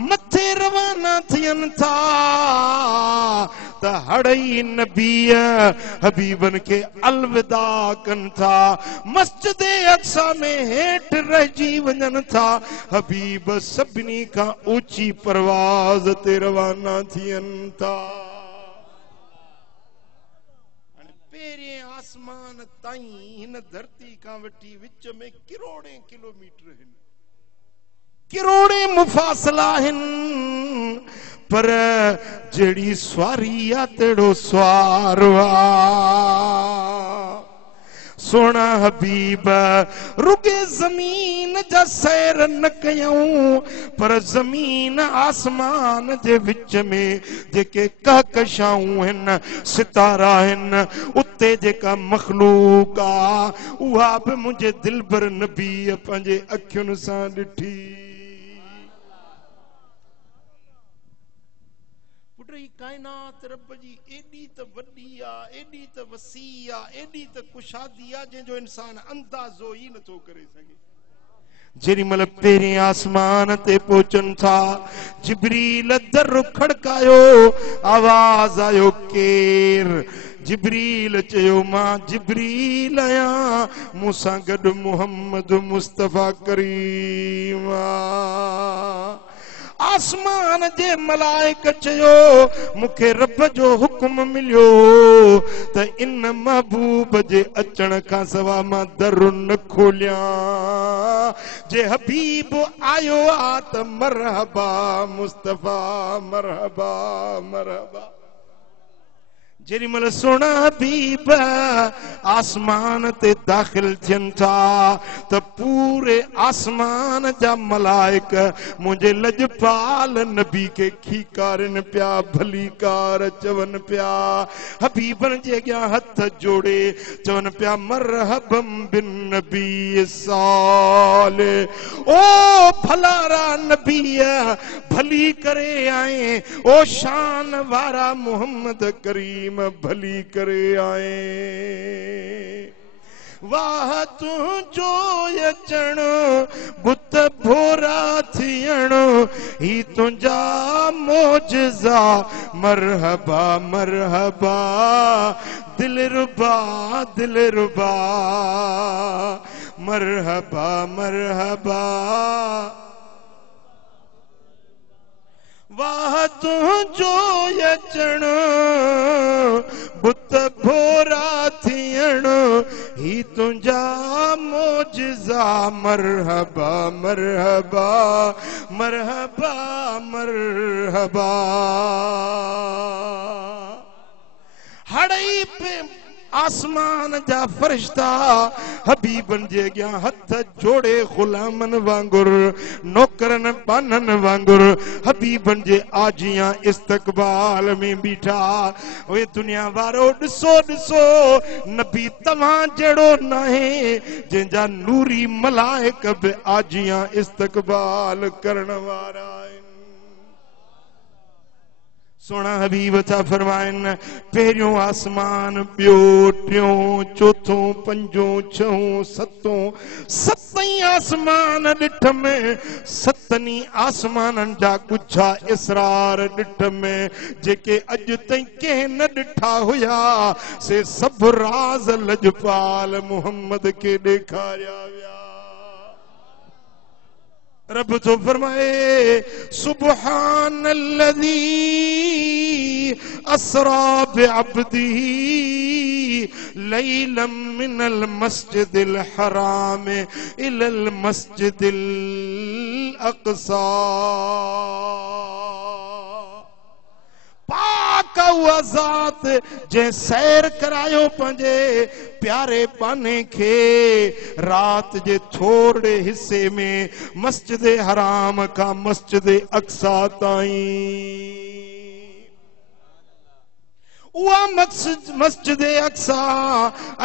मथे रवाना थियन था त हड़ई नबी हबीबन के अलविदा कन था। मस्जिद अक्सा में हेठ रहिजी वञन था। हबीब सभिनी खां ऊंची परवाज़ ते रवाना थियन था। पेरे आसमान ताईं हिन धरती का वठी विच में किरोड़े किलोमीटर हिन किरोड़े मुफासला हिन पर जड़ी स्वारी आ तेड़ो स्वार आ। सोना हबीब रुगे जमीन जा सैर न कयूं पर जमीन आसमान जे विच में जेके कहकशाऊं हिन सितारा हिन उते जेका मखलूक आ उहा बि मुंहिंजे दिलबर नबी पंहिंजे अखियुनि सां ॾिठी। पुट ही कायनात रब जी एडी त वडी आ, एडी त वसी आ, एडी त कुशादी आ जंहिंजो इंसान अंदाज़ो ही नथो करे सघे। जेरी मल पेरी आसमान ते पहुचन था, जिब्रील दर खड़कायो, आवाज आयो केर? जिब्रील चयो मां जिब्रील आहियां, मूंसां गॾु मुहम्मद मुस्तफ़ा करीम। आसमान जे मलाइक चयो मूंखे रब जो हुक्म मिलियो त इन महबूब जे अचण खां सवा मां दर न खोलियां। जे हबीब आयो आ त मरहबा मुस्तफ़ा, मरहबा मरहबा। जेरी मल सोना हबीब आसमान ते दाखिल थियन था त पूरे आसमान जा मलाइक मुझे लजपाल नबी के खीकारन प्या, भलीकार चवन प्या। हबीबन जे अॻियां हथ जोड़े चवन प्या मरहबम बिन नबी साले। ओ भलारा नबी भली करे आए, ओ शान वारा मुहम्मद करीम भली करे आए। वाह तुझो अचण बुत भोरा थियण ही तुंहिंजा मोजज़ा, मरहबा मरहबा दिलरुबा दिलरुबा, मरहबा मरहबा। वाह तुझो अचण बुत भोरा थियण ही तुंहिंजा मोजज़ा, मरहबा मरहबा मरहबा मरहबा। हड़ई पे आसमान जा फरिश्ता हबीबन जे अॻियां हथ जोड़े गुलामन वांगुर, नौकरन बानन वांगुर हबीबन जे आजियां इस्तकबाल में बीठा। वे दुनिया वारो ॾिसो ॾिसो, नबी तव्हां जहिड़ो नाहे जंहिंजा नूरी मलाइक बि आजियां इस्तकबाल करण वारा आहिनि। सोना हबीब था फरमाइन पहिरियों आसमान, ॿियो, टियों, चौथों, पंजों, छहों, सतों, सतई आसमान ॾिठ में, सतनी आसमाननि जा कुझा इसरार ॾिठ में जेके अॼु ताईं कंहिं न ॾिठा हुया, से सभु राज लजपाल मुहम्मद के ॾेखारिया विया। रब तो फरमाए सुब्हानल्लज़ी असरा बिअब्दिही लैलम मिनल मस्जिदिल हराम इलल मस्जिदिल अक़सा। पाक उहा ज़ात जंहिं सैर करायो पंहिंजे प्यारे बाने खे रात जे थोड़े हिस्से में मस्जिद हराम खां मस्जिद अक्सा ताईं। उहा मस्जिद अक्सा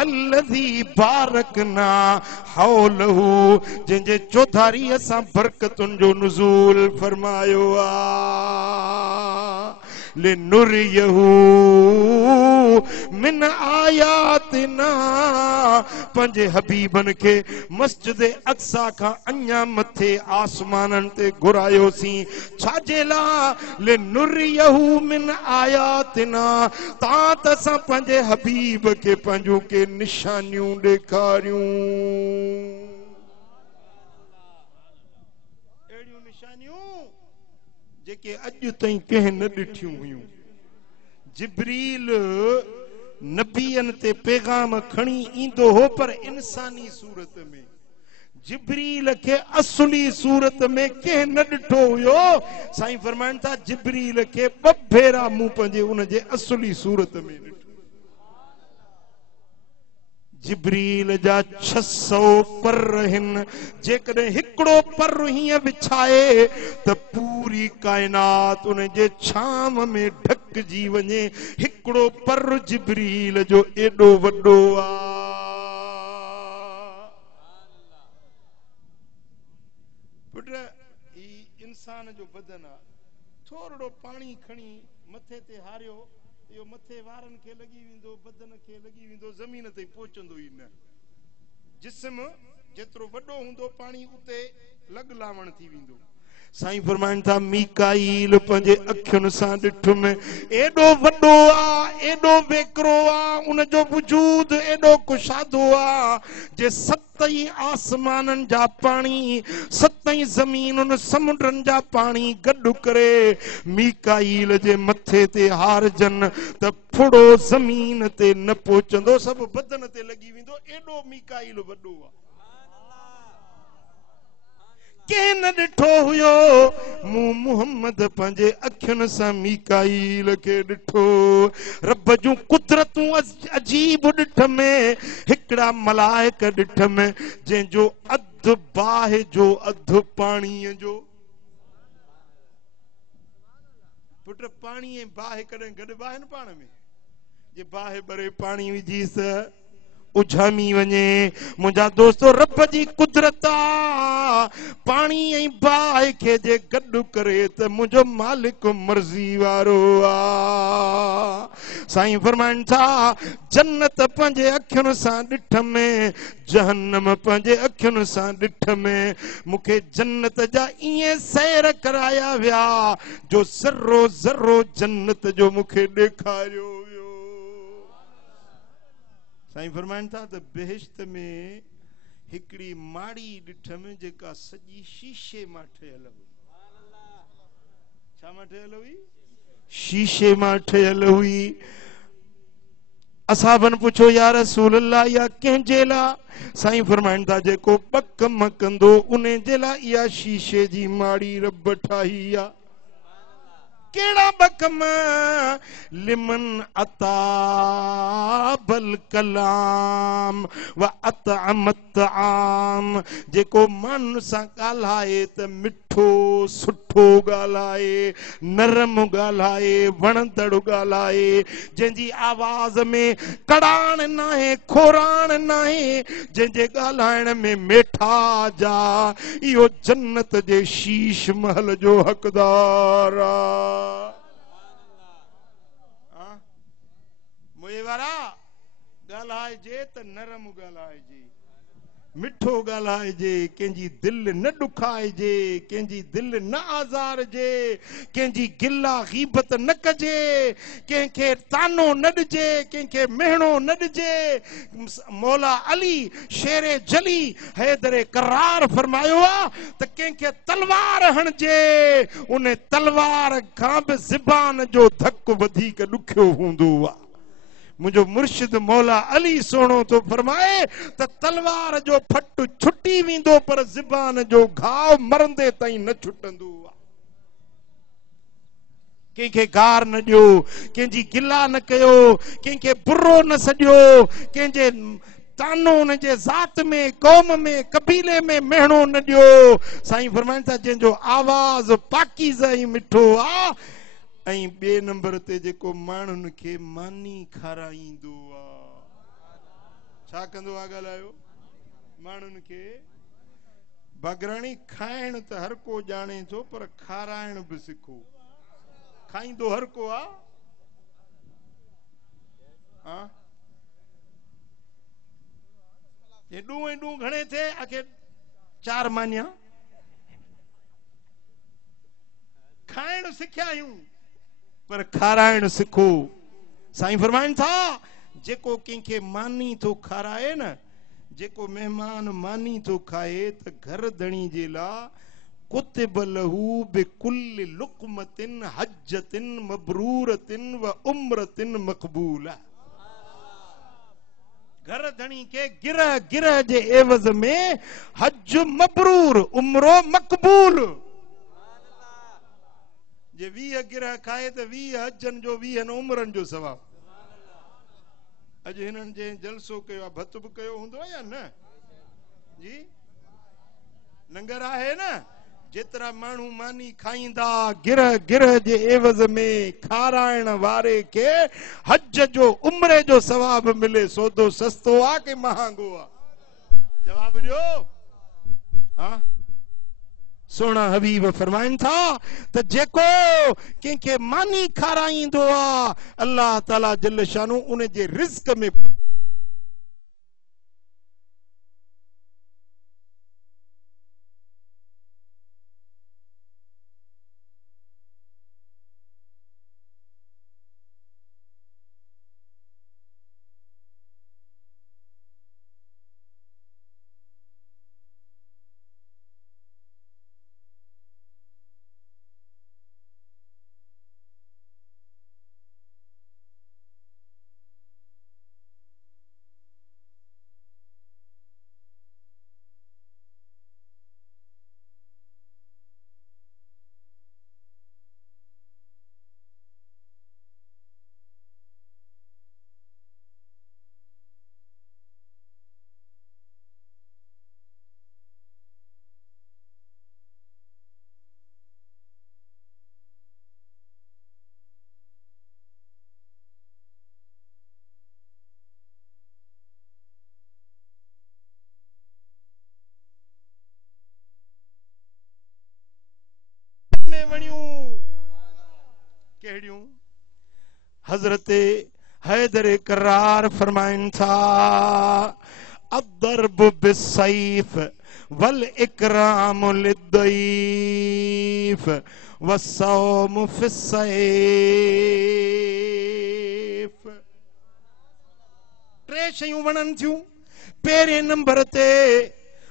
अल्लज़ी बारकना हौलहू, जंहिंजे चौधारी असां बरकतुनि जो नुज़ूल फरमायो आ। लिनुरियहू मिन आयातिना, पंहिंजे हबीबन खे मस्जिद अक्सा खां अञा मथे आसमाननि ते घुरायोसीं। छाजे लाइ? लिनुरियहू मिन आयातिना, तां त असां पंहिंजे हबीब खे पंहिंजो के निशानियूं ॾेखारियूं। अहिड़ियूं निशानियूं जेके अॼु ताईं कंहिं न ॾिठियूं हुयूं। जिब्रील नबियनि ते पैगाम खणी ईंदो हो पर इंसानी सूरत में। जिब्रील खे असली सूरत में कंहिं न ॾिठो हुयो। साईं फरमाइनि था जिब्रील खे 2 भेरा मूं पंहिंजे उन जे असली सूरत में ॾिठो। जिब्रील जा 600 पर आहिनि। जेकॾहिं हिकिड़ो पर हीअं विछाए त पूरी काइनात उन जे छाम में ढकिजी वञे। हिकिड़ो पर जिब्रील जो एॾो वॾो आहे। पुट ही इंसान जो बदन आहे, थोड़ो पानी खणी मथे ते हारियो यो मथे वारन के लगी विंदो बदन के लगी विंदो जमीन ते पहुचंदो ही न जिस्म जेतरो वडो हुंदो पानी उते लग लावण थी विंदो साईं फरमाइन था मीकाईल पंजे अखियुन सां ॾिठुम एडो वडो आ एडो वेकरो आ उन जो वजूद एडो कुशादो आ जे सतई आसमानन जा पानी सतई ज़मीनुन समुंडन जा पानी गॾु करे मीकाईल जे मथे ते हारजन त फुड़ो ज़मीन ते न पहुचंदो सब बदन ते लगी विंदो एडो मीकाईल वडो आ के न ॾिठो हुयो मूं मुहम्मद पंहिंजे अखियुनि सां मीकाईल खे ॾिठो रब जूं कुदरतूं अजीब ॾिठ में हिकिड़ा मलाइक ॾिठ में जंहिंजो अधु बाहि जो अधु पाणीअ जो पुट पाणी ऐं बाहि कॾहिं गॾु बाहिनि पाण में जे बाहि भरे पाणी विझीस उझामी वञे मुंहिंजा दोस्तो रब जी कुदरत आ पाणी ऐं बाहि खे जे गॾु करे त मुंहिंजो मालिक मर्ज़ी वारो आ साईं फरमाइनि था जन्नत पंहिंजे अखियुनि सां ॾिठ में जहन्नम पंहिंजे अखियुनि सां ॾिठ में मूंखे जन्नत जा ईअं सैर कराया विया जो ज़र्रो ज़र्रो जन्नत जो मूंखे ॾेखारियो वियो साईं फरमाइनि था त बेहिश्त में हिकिड़ी माड़ी ॾिठ में जेका सॼी शीशे मां ठहियल हुई छा मां ठहियल हुई शीशे मां ठहियल हुई असहाबन पुछो या रसूल अल्लाह या कंहिंजे लाइ साईं फरमाइनि था जेको ॿ कम कंदो उन जे लाइ इहा शीशे जी माड़ी रब ठाही आहे केड़ा बकम लिमन अताबल कलाम व अतअमत आम जेको मन सां ॻाल्हाए त मिठो सुठो ॻाल्हाए नरम ॻाल्हाए वणंदड़ ॻाल्हाए जंहिंजी आवाज़ में कड़ाण नाहे खोराण नाहे जंहिंजे ॻाल्हाइण में मेठा जा इहो जन्नत जे शीश महल जो हक़दार आहे मुए वारा ॻाल्हाइजे त नरम ॻाल्हाइजे मिठो ॻाल्हाइजे कंहिंजी दिलि न ॾुखाइजे कंहिंजी दिलि न आज़ारजे कंहिंजी गिला ग़ीबत न कजे कंहिंखे तानो न ॾिजे कंहिंखे मेहणो न ॾिजे मौला अली शेरे जली हैदरे करार फरमायो आहे त कंहिंखे तलवार हणजे उन तलवार खां बि ज़बान जो धक वधीक ॾुखियो हूंदो आहे मुझो मुर्शिद मौला अली सोनो तो फरमाए त तलवार जो फट छुटी विंदो पर ज़बान जो घाव मरंदे ताईं न छुटंदो कंहिंखे गार न ॾियो कंहिंजी गिला न कयो कंहिंखे बुरो न सॼियो कंहिंजे तानो उन जे ज़ात में कौम में कबीले में मेहणो न ॾियो साईं फरमाइनि था जंहिंजो आवाज़ पाकीज़ ऐं मिठो आहे ऐं ॿिए नंबर ते जेको माण्हुनि खे मानी खाराईंदो आहे छा कंदो आहे ॻाल्हायो माण्हुनि खे बागराणी खाइण त हर को ॼाणे थो पर खाराइण बि सिखो खाईंदो हर को आहे ॾूं ऐं ॾूं घणे थिए आखिर 4 मानिया खाइण सिखिया आहियूं पर खाराइण सिखो साईं फरमाइनि था जेको कंहिंखे मानी थो खाराए न जेको मेहमान मानी थो खाए त घर धणी जे लाइ कुतिब लहू बिकुल्ल लुक़मतिन हज्जतिन मबरूरतिन व उम्रतिन मक़बूला घर धणी के गिरह गिरह जे एवज़ में हज मबरूर उम्रो मक़बूल जे 20 गिरह खाए त 20 हजन जो 20 उमरन जो सवाब अॼु हिननि जे जलसो कयो भत बि कयो हूंदो या न जी लंगर आहे न जेतिरा माण्हू मानी खाईंदा गिरह गिरह जे एवज़ में खाराइण वारे खे हज जो उम्रे जो सवाब मिले सौदो सस्तो आहे कि महांगो आहे जवाब ॾियो हाँ सोना हबीब फरमाइन था त जेको कंहिंखे मानी खाराईंदो आ अल्लाह ताला जल शानू उन जे रिज़्क में में वणियूं कहिड़ियूं हजरत हैदर करार फरमाइन था अदरब बिस्सैफ वल इकराम लिद्दईफ वस्सौम फिस्सैफ। टे शयूं वणन थियूं। पहिरें नंबर ते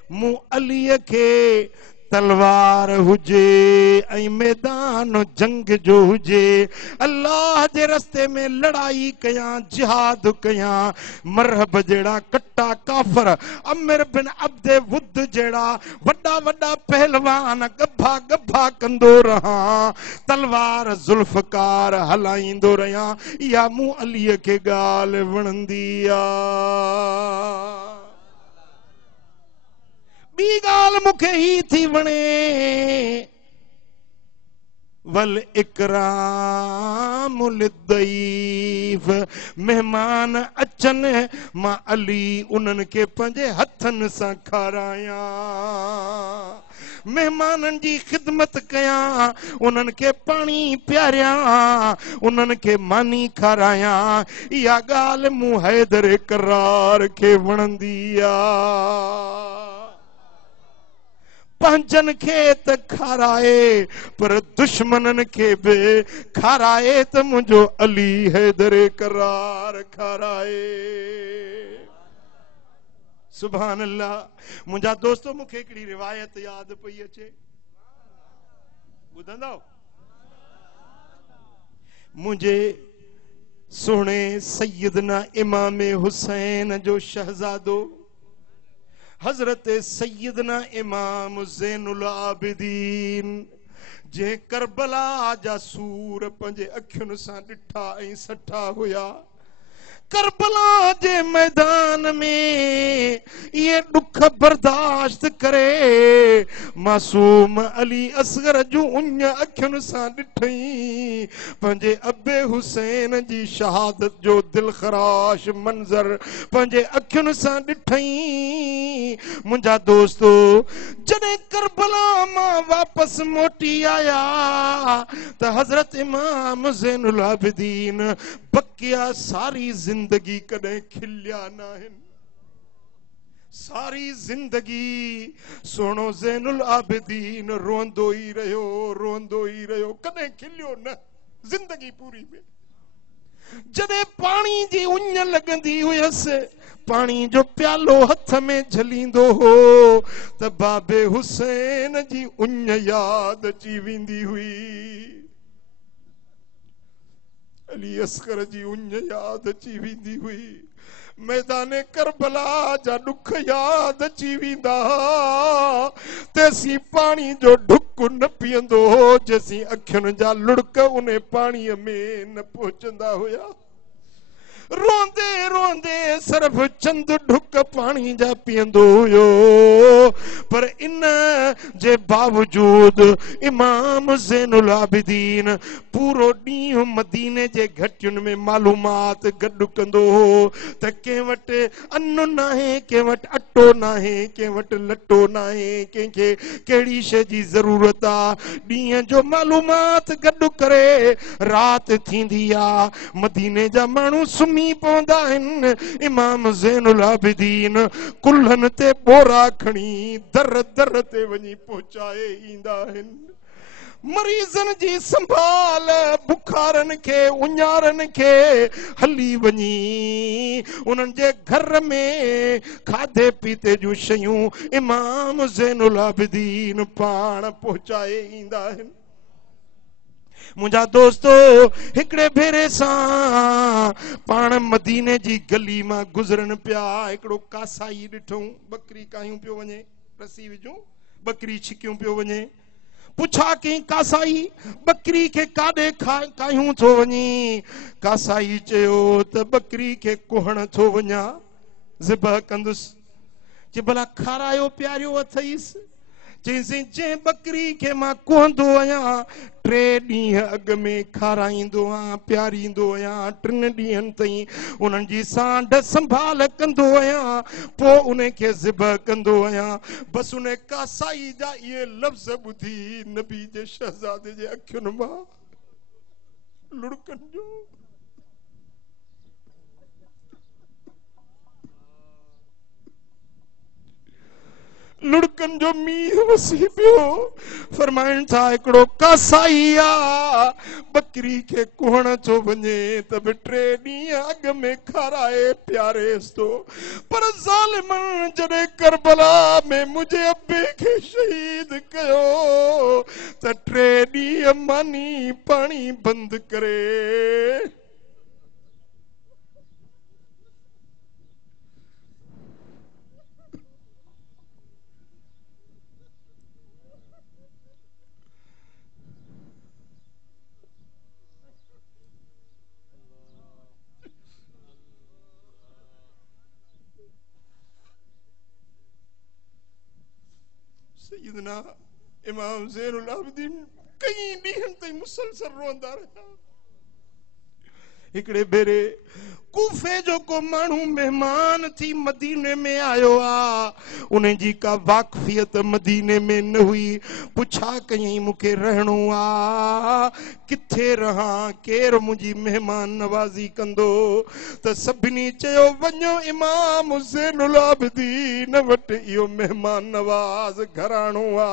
मूं अलीअ खे तलवार हुजे ऐं मैदान जंग जो हुजे अल्लाह जे रस्ते में लड़ाई कयां जिहाद कयां मरहब जहिड़ा कट्टा काफर अमिर बिन अब्दे वुद जहिड़ा वॾा वॾा पहलवान गभा गभा कंदो रहां तलवार जुल्फकार हलाईंदो रहियां इहा मूं अलीअ खे ॻाल्हि वणंदी आहे। ॿी ॻाल्हि मूंखे ही थी वणे वल इकराम लिद्दईफ मेहमान अचनि मां अली उन्हनि खे पंहिंजे हथनि सां खारायां मेहमाननि जी ख़िदमत कयां उन्हनि खे पाणी पियारियां उन्हनि खे मानी खारायां इहा ॻाल्हि मूं हैदर करार खे वणंदी आहे। पंहिंजनि खे त खाराए पर दुश्मननि खे बि खाराए त मुंहिंजो अली हैदर करार खाराए। सुभान अल्लाह। मुंहिंजा दोस्तो मूंखे हिकिड़ी रिवायत यादि पई अचे ॿुधंदव। मुंहिंजे सुहिणे सैयदना इमाम हुसैन जो शहजादो हजरत सैयदना इमाम ज़ैनुल आबिदीन जे करबला जा सूर पंहिंजे अखियुनि सां ॾिठा ऐं सठा हुया करबला जे मैदान में ये दुख बर्दाश्त करे मासूम अली असगर जूं उन अखियुनि सां ॾिठई पंहिंजे अबे हुसैन जी शहादत जो दिलखराश मंज़र पंहिंजे अखियुनि सां ॾिठई। मुंहिंजा दोस्तो जॾहिं करबला मां वापसि मोटी आया त हज़रत इमाम ज़ैनुल आबिदीन बकिया सारी जिंदगी कदे खिलिया नाहिन सारी जिंदगी सोनो ज़ैनुल आबिदीन रोंदो ही रहियो कदे खिलियो न जिंदगी पूरी में। जॾहिं पाणी जी उञ लॻंदी हुयसि पाणी जो प्यालो हथ में झलींदो हो त बाबे हुसैन जी उञ यादि अची वेंदी हुई अली अस्कर जी उञ यादि अची वेंदी हुई मैदान करबला जा दुख यादि अची वेंदा तेसी पाणी जो ढुक न पीअंदो हो जेसी अखियुनि जा लुड़क उन पाणीअ में न पहुचंदा हुया। रोंदे रोंदे सिर्फ चंद ढुक पानी जा पियंदो हुयो पर इन जे बावजूद इमाम ज़ैनुल आबिदीन पूरो ॾींहुं मदीने जे घटियुनि में मालूमात गॾु कंदो हो त कंहिं वटि अन्न नाहे कंहिं वटि अटो नाहे कंहिं वटि लटो नाहे कंहिंखे कहिड़ी शइ जी ज़रूरत आहे ॾींहं जो मालूमात गॾु करे राति थींदी आहे मदीने जा माण्हू सुम्ही पवंदा आहिनि इमाम ज़ैनुल आबिदीन कुल्हनि ते बोरा खणी दर दर ते वञी पहुचाए ईंदा आहिनि मरीज़न जी संभाल बुखारन के उन्यारन के हली वञी उन्हनि जे घर में खाधे पीते जूं शयूं इमाम ज़ैनुल आबिदीन पाण पहुचाए ईंदा आहिनि मुंहिंजा दोस्तो हिकिड़े भेरे सां पाण मदीने जी गली मां गुज़रन पिया हिकिड़ो कासाई ॾिठूं बकरी कायूं पियो वञे रसी विझूं बकरी छिकियूं पियो वञे पुछा कई कासाई बकरी के काॾे कायूं थो वञी कासाई चयो त बकरी के कुहण थो वञा ज़िबह कंदुसि जे भला खारायो प्यारियो अथईसि चईंसि जंहिं बकरी के मां कुहंदो आहियां 3 ॾींहं अॻ में खाराईंदो आहियां प्यारींदो आहियां 3 ॾींहंनि ताईं उन्हनि जी सांड संभाल कंदो आहियां पोइ उन खे ज़िबह कंदो आहियां बसि उन कासाई जा इहे लफ़्ज़ ॿुधी नबी जे शहज़ादे जे अखियुनि मां लुड़कनि जो लुड़कन जो मींहुं वसी पियो फरमाइनि था हिकिड़ो कासाई आ बकरी खे कुहण थो वञे त बि 3 ॾींहं अॻ में खाराए प्यारेसि थो पर ज़ालिमनि जॾहिं करबला में मुंहिंजे अबे खे शहीद कयो त 3 ॾींहं मानी पाणी बंदि करे सैयदना इमाम ज़ैनुल आबिदीन कई ॾींहंनि ताईं मुसलसल रोंदा रहिया हिकिड़े भेरे कूफे जो को माण्हू मेहमान थी मदीने में आयो आ उन जी का वाक़फ़ियत मदीने में न हुई पुछा कयई मूंखे रहणो आ किथे रहां केरु मुंहिंजी मेहमान नवाज़ी कंदो त सभिनी चयो वञो इमाम ज़ैनुल आबिदीन वटि इहो मेहमान नवाज़ घराणो आ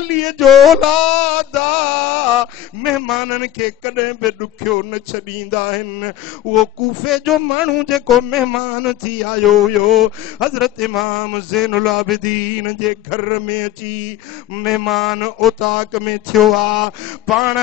अलीअ जो औलाद आ मेहमाननि खे कॾहिं बि ॾुखियो न छॾींदा आहिनि उहो कूफे जो माण्हू जेको मेहमान थी आयो हुयो हज़रत इमाम ज़ैनुल आबिदीन जे घर में अची मेहमान ओताक में थियो आ पाण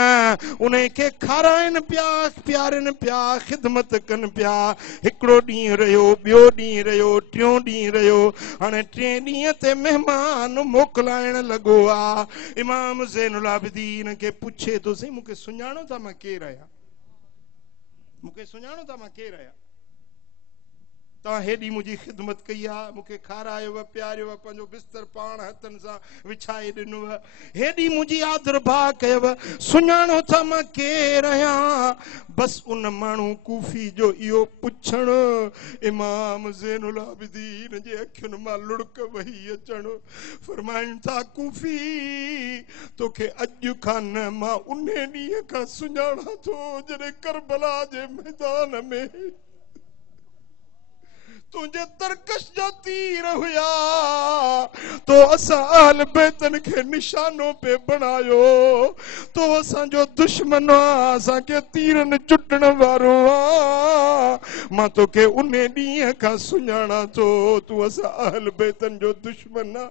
उन खे खाराइनि पिया प्यारनि पिया ख़िदमत कनि पिया हिकिड़ो ॾींहुं रहियो ॿियो ॾींहुं रहियो टियों ॾींहुं रहियो हाणे 3 ॾींहं ते मेहमान मोकिलाइण लॻो आ इमाम ज़ैनुल आबिदीन खे पुछे थो सही मूंखे सुञाणो था मां केरु आहियां मूंखे सुञाणो था मां केरु आहियां तव्हां हेॾी मुंहिंजी ख़िदमत कई आहे मूंखे खारायो प्यारियो पंहिंजो बिस्तर पाण हथनि सां विछाए ॾिनो हेॾी मुंहिंजी आदर भाउ कयव सुञाणो था मां केरु आहियां बसि उन माण्हू कूफी जो इहो पुछणु इमाम ज़ैनुल आबिदीन जे अखियुनि मां लुड़क वही अचणु फरमाइनि था कूफी तोखे अॼु खां न मां उन ॾींहं खां सुञाणा थो जॾहिं करबला जे मैदान में तुंहिंजे तरकश जा तीर हुया तो असां अहल बैतन खे निशानो पे बणायो तो असांजो दुश्मन आ असांखे तीरनि चुटण वारो आ मां तोखे उन ॾींहं खां सुञाणा थो तूं असां अहल बैतन जो दुश्मन आ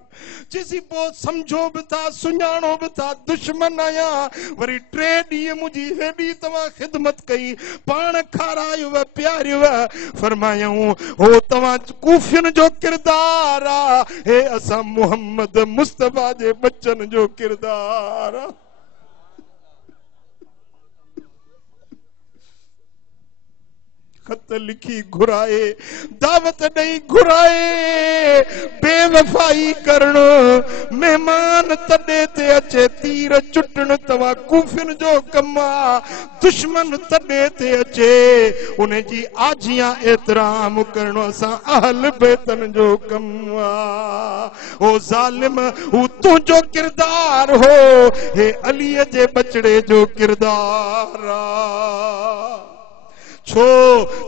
चइसी पोइ सम्झो बि था सुञाणो बि था दुश्मन आहियां वरी 3 ॾींहं मुंहिंजी हेॾी तव्हां ख़िदमत कई पाण खारायो प्यारियो फरमायूं हो तव्हां कूफियुनि जो किरदार आ हे असां मोहम्मद मुस्तफा जे बच्चन जो किरदार आ खत लिखी घुराए, दावत नहीं घुराए, बेवफाई करणो, मेहमान तॾे ते अचे तीर चुटण तवा कूफिन जो कमा, दुश्मन तॾे ते अचे उन जी आजियां एतराम करणो असां अहल बेतन जो कम आ। ओ ज़ालिम हू तुंहिंजो किरदार हो, हे अलीअ जे बचड़े जो किरदार आ। छो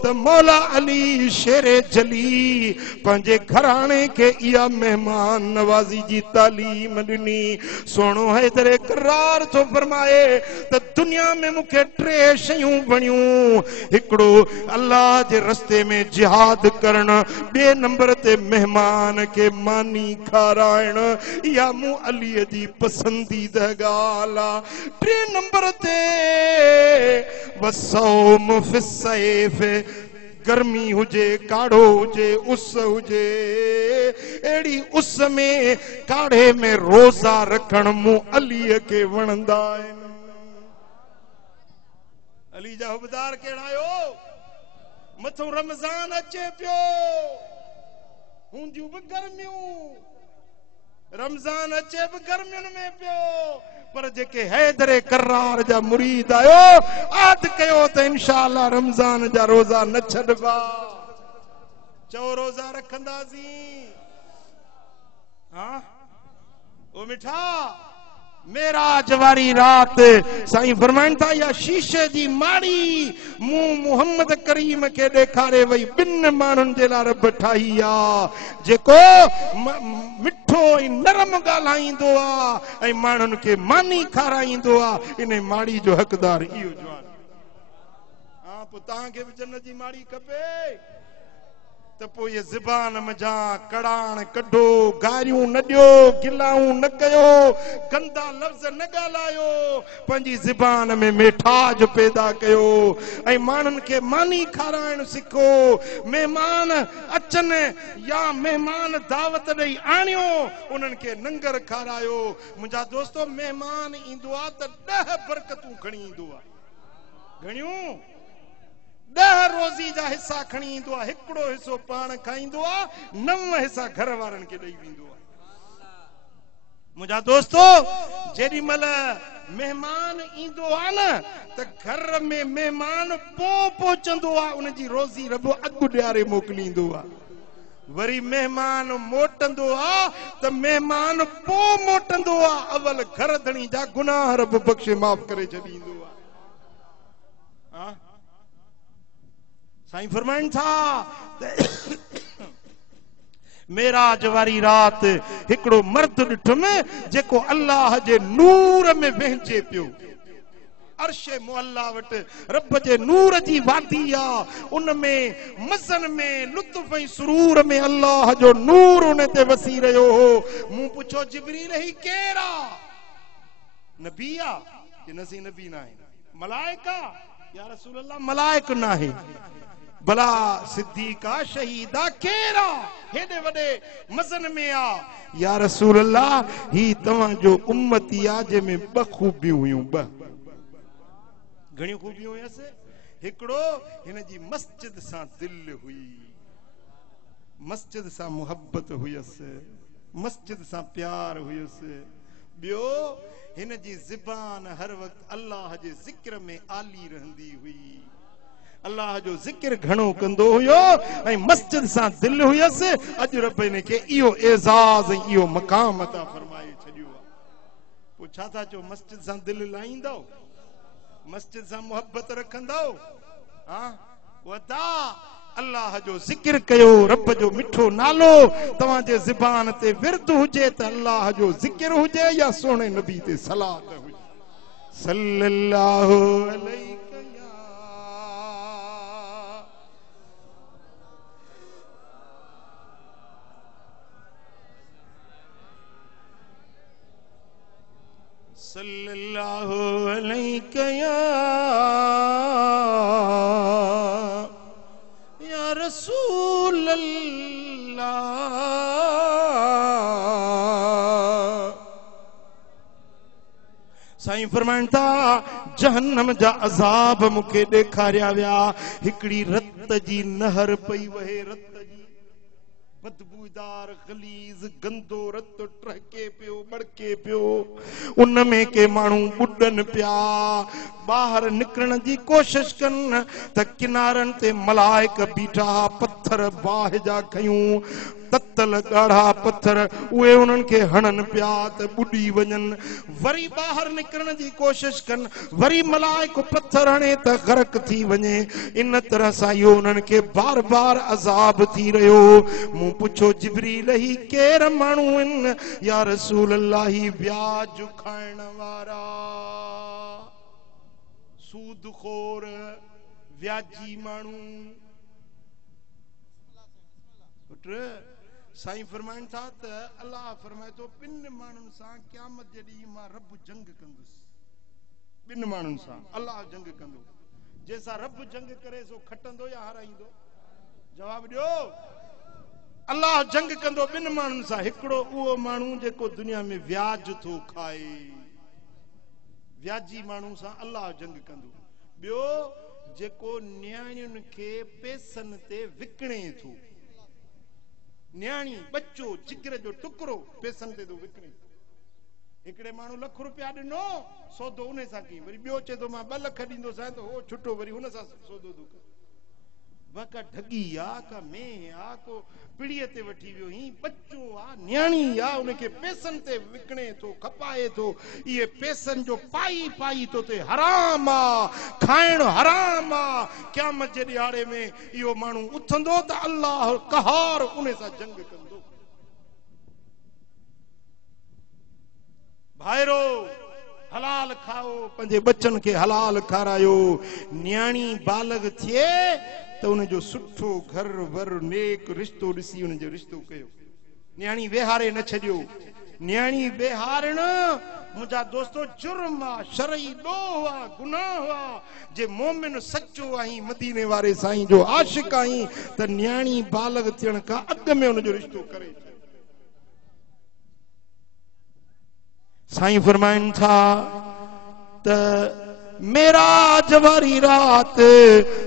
त मौला अली शेरे जली पंहिंजे घराणे के इहा मेहमान नवाज़ी जी तालीम ॾिनी। सोनो हैदर करार थो फरमाए त दुनिया में मूंखे टे शयूं वणियूं, हिकिड़ो अल्लाह जे रस्ते में जिहाद करण, ॿिए नंबर ते मेहमान के मानी खाराइण, इहा मूं अलीअ जी पसंदीदा ॻाल्हि आ। टे नंबर ते वसौम फिस सैफ, गर्मी हुजे, काढ़ो हुजे, उस हुजे, एड़ी उस में काढ़े में रोज़ा रखण मूं अलीअ के वणंदा आहिनि। अली जा हुबदार कहिड़ा आहियो? मथो रमज़ान अचे पियो, हूंदियूं बि गर्मियूं, रमज़ान अचे बि गर्मियुनि में पियो, पर जेके हैदरे करार जा मुरीद आयो, आद कयो त इंशाअल्लाह रमज़ान जा रोज़ा न छॾबा। चओ रोज़ा रखंदासीं। हाँ ओ मिठा मेराज वारी रात साईं फरमाइनि था, या शीशे जी माड़ी मूं मोहम्मद करीम के ॾेखारे वई, ॿिनि माण्हुनि जे लाइ रब ठाही आ, जेको मिठो ऐं नरम ॻाल्हाईंदो आ ऐं माण्हुनि खे मानी खाराईंदो आ। इन माड़ी जो हक़दार इहो जवान। हा पोइ तव्हांखे बि जन्नत जी माड़ी खपे त पोइ ये ज़बान मजा कड़ाण कढो, गारियूं न ॾियो, गिलाऊं न कयो, गंदा लफ़्ज़ न ॻाल्हायो, पंहिंजी ज़बान में मिठाज पैदा कयो ऐं माण्हुनि खे मानी खाराइण सिखो। महिमान अचनि या महिमान दावत ॾेई आणियो, उन्हनि खे लंगर खारायो। मुंहिंजा दोस्तो, महिमान ईंदो आहे त 10 बरकतूं खणी ईंदो आहे, घणियूं 10 रोज़ी जा हिस्सा खणी ईंदो आहे, हिकिड़ो हिस्सो पाण खाईंदो आहे, 9 हिस्सा घर वारनि खे ॾेई वेंदो आहे। मुंहिंजा दोस्तो, जेॾी महिल महिमान ईंदो आहे न त घर में महिमान पहुचंदो आहे, उनजी रोज़ी रब अॻु ॾियारे मोकिलींदो आहे। वरी महिमान मोटंदो आहे त महिमान मोटंदो आहे, अवल घर धणी जा गुनाह रब बख़्शे माफ़ करे छॾींदो आहे। साईं फरमाइनि था मेराज वारी रात हिकिड़ो मर्द ॾिठुमि जेको अल्लाह जे नूर में वहिंचे पियो। अर्शे मुअल्ला वटि रब जे नूर जी वादी आ, उन में मज़न में लुत्फ ऐं सुरूर में अल्लाह जो नूर उन ते वसी रहियो हो। मूं पुछो जिब्रील ही केरु आ? नबी आ कि नसी नबी ना है? मलाइका? या रसूल अल्लाह मलाइक ना है, भला सिद्दीका शहीदा केरा हेडे वडे मज़न में आ? या रसूल अल्लाह ही तवां जो उम्मती आ जंहिंमें 2 खूबियूं हुयूं। 2 घणियूं खूबियूं हुयसि? हिकिड़ो हिन जी मस्जिद सां दिल हुई, मस्जिद सां मोहब्बत हुयसि, मस्जिद सां प्यार हुयसि। ॿियो हिन जी ज़बान हर वक़्तु अल्लाह जे ज़िक्र में आली रहंदी हुई, अल्लाह जो ज़िक्र घणो कंदो हुयो ऐं मस्जिद सां दिल हुयसि। अॼु रब इन खे इहो एज़ाज़ ऐं इहो मक़ाम अता फरमाए छॾियो आहे। पोइ छा था चओ, मस्जिद सां दिल लाहींदो, मस्जिद सां मोहब्बत रखंदो? हाँ वदा अल्लाह जो ज़िक्र कयो, रब जो मिठो नालो तव्हांजे ज़बान ते विर्द हुजे त अल्लाह जो ज़िक्र हुजे या सोने नबी ते सलात हुजे सल्लल्लाहु अलैहि सल्लल्लाहु अलैहि या रसूल अल्लाह। साईं फरमाइनि था जहन्नम जा अज़ाब मूंखे ॾेखारिया विया। हिकिड़ी रत जी नहर पई वहे, रत जी बदबूदार गलीज़ गंदो रत टहके पियो, बड़के पियो। उन में के माण्हू ॿुॾनि पिया, ॿाहिरि निकिरण जी कोशिश कनि त किनारनि ते मलाइक बीठा, पत्थर बाहि जा खयूं, ततल ॻाढ़ा पत्थर, उहे उन्हनि खे हणनि पिया त ॿुॾी वञनि। वरी ॿाहिरि निकिरण जी कोशिश कनि, वरी मलाइक पत्थर हणे त ग़रक़ थी वञे। इन तरह सां इहो उन्हनि खे बार बार अज़ाब थी रहियो। मूं पुछो जिब्रील ही केर माण्हू आहिनि? या रसूल अल्लाह ही व्याज खाइण वारा, सूदखोर, व्याजी माण्हू। साईं फरमाइनि था त अल्लाह फरमाए थो ॿिनि माण्हुनि सां क़यामत जे ॾींहुं मां रब जंग कंदुसि। ॿिनि माण्हुनि सां अल्लाह जंग कंदो। जंहिंसां रब जंग करे सो खटंदो या हाराईंदो? जवाब ॾियो। अल्लाह जंग कंदो ॿिनि माण्हुनि सां। हिकिड़ो उहो माण्हू जेको दुनिया में व्याज थो खाए, व्याजी माण्हू सां अल्लाह जंग कंदो। ॿियो जेको न्याणियुनि खे पैसनि ते विकिणे थो, न्याणी बच्चो जिगर जो टुकड़ो पैसनि ते थो विकिणे। हिकिड़े माण्हू लख रुपया ॾिनो, सौदो उन सां कई, वरी ॿियो चए थो मां 2 लख ॾींदोसां, त हो छुटो वरी हुन सां सौदो थो करे। का ठगी आ, का में आ, को पिड़ीअ ते वठी वियो, ही बच्चो आ, न्याणी आ, उनखे पैसनि ते विकिणे थो, खपाए थो। इहे पैसनि जो पाई पाई तो ते हराम आ, खाइण हराम आ। क़यामत जे ॾियारे में इहो माण्हू उथंदो त अल्लाह कहार उन सां जंग कंदो। भाइरो हलाल खाओ, पंहिंजे बच्चनि खे हलाल खारायो। न्याणी बालग थिए त उनजो सुठो घर वर नेक रिश्तो ॾिसी उनजो रिश्तो कयो। न्याणी वेहारे न छॾियो। न्याणी वेहारण मुंहिंजा दोस्तो जुर्म आ, शरई ॾोह आ, गुनाह आ। जे मोमिन सचो आहीं, मदीने वारे साईं जो आशिक आहीं, त न्याणी बालग थियण खां अॻु में उनजो रिश्तो करे। साईं फरमाइनि था त मेराज वारी रात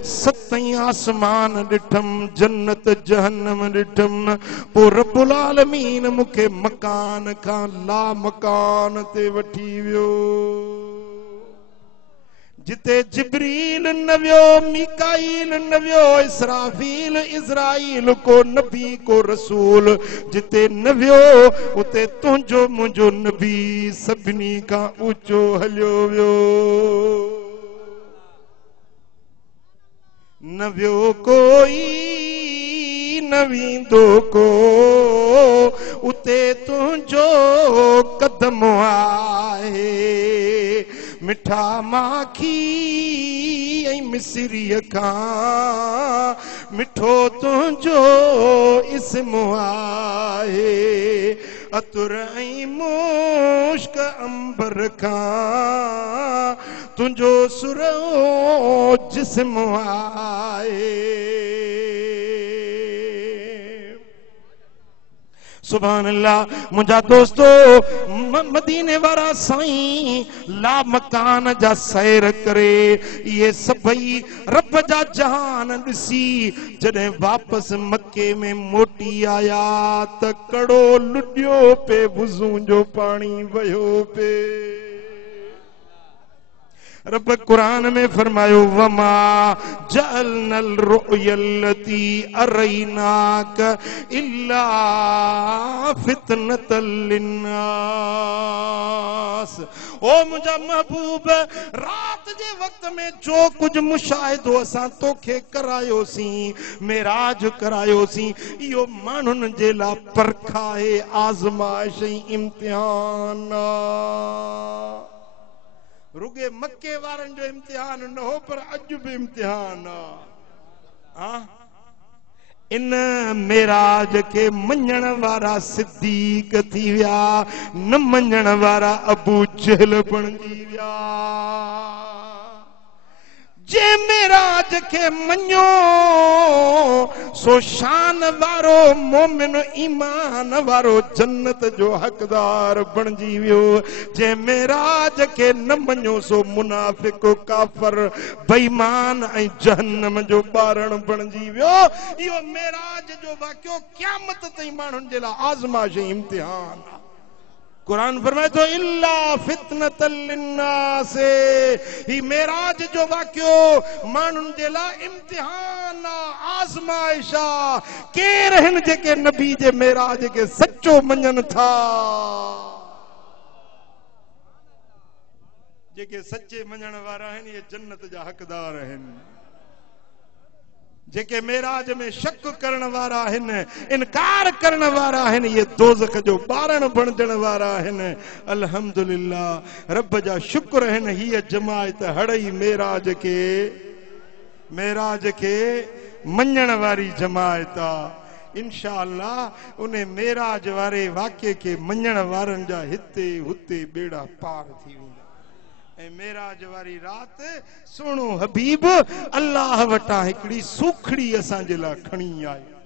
7 आसमान ॾिठम, जन्नत जहन्नम ॾिठम, पोइ रब्बुल आलमीन मूंखे मकान खां ला मकान ते वठी वियो, जिते जिब्रील न वियो, मीकाईल न वियो, इसराफील इज़राईल, को नबी को रसूल जिते न वियो, उते तुंहिंजो मुंहिंजो नबी सभिनी खां ऊंचो हलियो वियो। न वियो कोई न वींदो को, उते तुंहिंजो कदम आहे। मिठा माखी ऐं मिसरीअ खां मिठो तुंहिंजो इस्म आहे। अतुर ऐं मुश्क अंबर खां तुंहिंजो सुरो जिस्म आहे। सुभान अल्लाह। मुंहिंजा दोस्तो मदीने वारा साईं ला मकान जा सैर करे, इहे सभई रब जा जहान ॾिसी जॾहिं वापसि मके में मोटी आया त कड़ो लुॾियो पे, वुज़ू जो पाणी वहियो पे। रब कुरान में फरमायो वमा जअलनल रुयलती अरैनाक इल्ला फितनतल लिन्नास। ओ मुंहिंजा महबूब, रात जे वक्त में जो कुछ मुशाहिदो असां तोखे करायोसीं, मेराज करायोसीं, इहो माण्हुनि जे लाइ परखा आहे, आज़माइश ऐं इम्तिहान। रुगे मक्के वारनि जो इम्तिहान न हो, पर अॼु बि इम्तिहान आहे। इन मेराज के मञण वारा सिद्दीक थी विया, न मञण वारा अबू जहल बणजी विया। जे मेराज के मञो सो शान वारो मोमिन ईमान वारो जन्नत जो हकदार बणजी वियो। जे मेराज के न मञो सो मुनाफिक काफर बेईमान ऐं जहन्नम जो ॿारण बणजी वियो। इहो मेराज जो वाक़ियो क़यामत ताईं माण्हुनि जे लाइ आज़माइश ऐं इम्तिहान आहे। कुरान फरमाए तो इल्ला फितनतल लिन्नास, ही मेराज जो वाक़ियो माण्हुनि जे लाइ इम्तिहान आज़माइश आहे। केर आहिनि जेके नबी जे मेराज के सचो मञनि था? जेके सच्चे मञण वारा आहिनि ये जन्नत जा हक़दार आहिनि। जेके मेराज में शक करण वारा आहिनि, इनकार करण वारा आहिनि, ये दोज़ख जो ॿारण बणजण वारा आहिनि। अल्हम्दुलिल्लाह, रब जा शुक्र आहिनि। हीअ जमायत हड़ई मेराज के मञण वारी जमायत आहे। इंशाअल्लाह उन मेराज वारे वाक़े के मञण वारनि जा हिते हुते बेड़ा पार थी वेंदा। ऐं मेराज वारी रात सोनो हबीब अल्लाह वटा हिकड़ी सुखड़ी असां जे लाइ खणी आयो,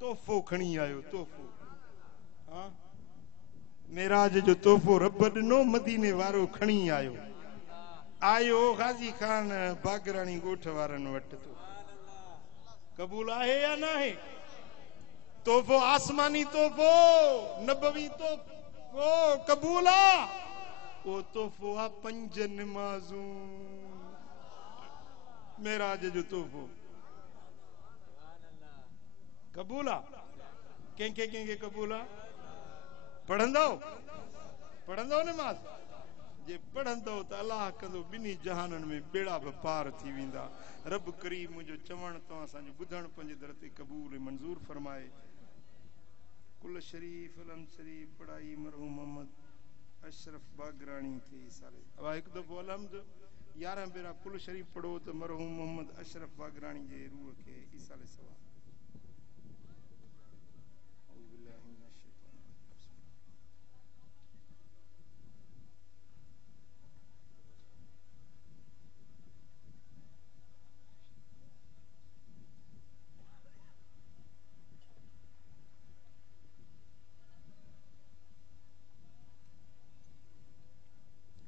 तोहफ़ो खणी आयो। तोहफ़ो, हाँ, मेराज जो तोहफ़ो रब ॾिनो, मदीने वारो खणी आयो। आयो गाज़ी खान बागराणी ॻोठ वारनि वटि। तो क़बूल आहे या न आहे? तोहफ़ो आसमानी तोहफ़ो, नबवी तोहफ़ो क़बूल आहे। वो तोहफ़ो आहे 5 नमाज़ूं, मेराज जो तोहफ़ो क़बूल आहे। कंहिंखे क़बूल आहे? पढ़ंदो नमाज़? जे पढ़ंदो त अल्लाह कंदो ॿिन्ही जहाननि में बेड़ा बि पार थी वेंदा। रब करीम मुंहिंजो चवणु तव्हां असांजो ॿुधणु पंहिंजे दर ते क़बूल ऐं मंज़ूर फरमाए। कुल शरीफ अलम शरीफ पढ़ाई मरहूम मोहम्मद अशरफ बागरानी के साले। अब एक दफो अलहम्द 11 बेरा कुल शरीफ पढ़ो तो मरहूम मोहम्मद अशरफ बागरानी जे रूह के ईसाले सवाब।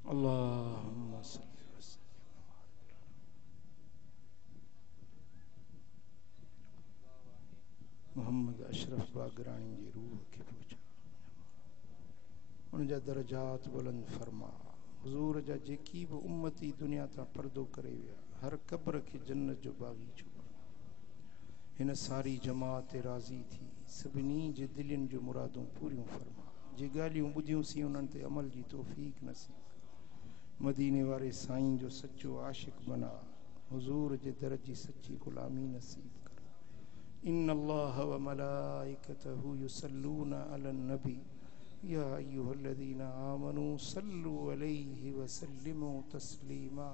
अल्लाहुम्मा सल्ली व सल्लिम मोहम्मद अशरफ बागरानी जी रूह के पहुंचा, उनजा दरजात बुलंद फरमा। हुजूर जा जेकी भी उम्मती दुनिया ता पर्दो करे विया, हर कब्र के जन्नत जो बागीचो हिन सारी जमात राज़ी थी। सभिनी जे दिलनि जो मुरादूं पूरियूं फरमा। जे ॻाल्हियूं ॿुधियूं सी उन्हनि ते अमल जी तौफ़ीक नसीब। मदीने वारे साईं जो सच्चो आशिक बना। हुजूर जे दर जी सच्ची गुलामी नसीब कर। इन्नल्लाह व मलाइकतहु युसल्लूना अलन नबी या अय्युहल्लज़ीना आमनू सल्लु अलैहि व सल्लिमू तस्लीमा।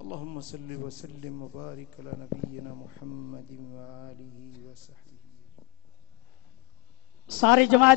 अल्लाहुम्मा सल्लि व सल्लिम व बारिक अला नबिय्यिना मुहम्मदिन व आलिहि व सहबिहि। सारी जमात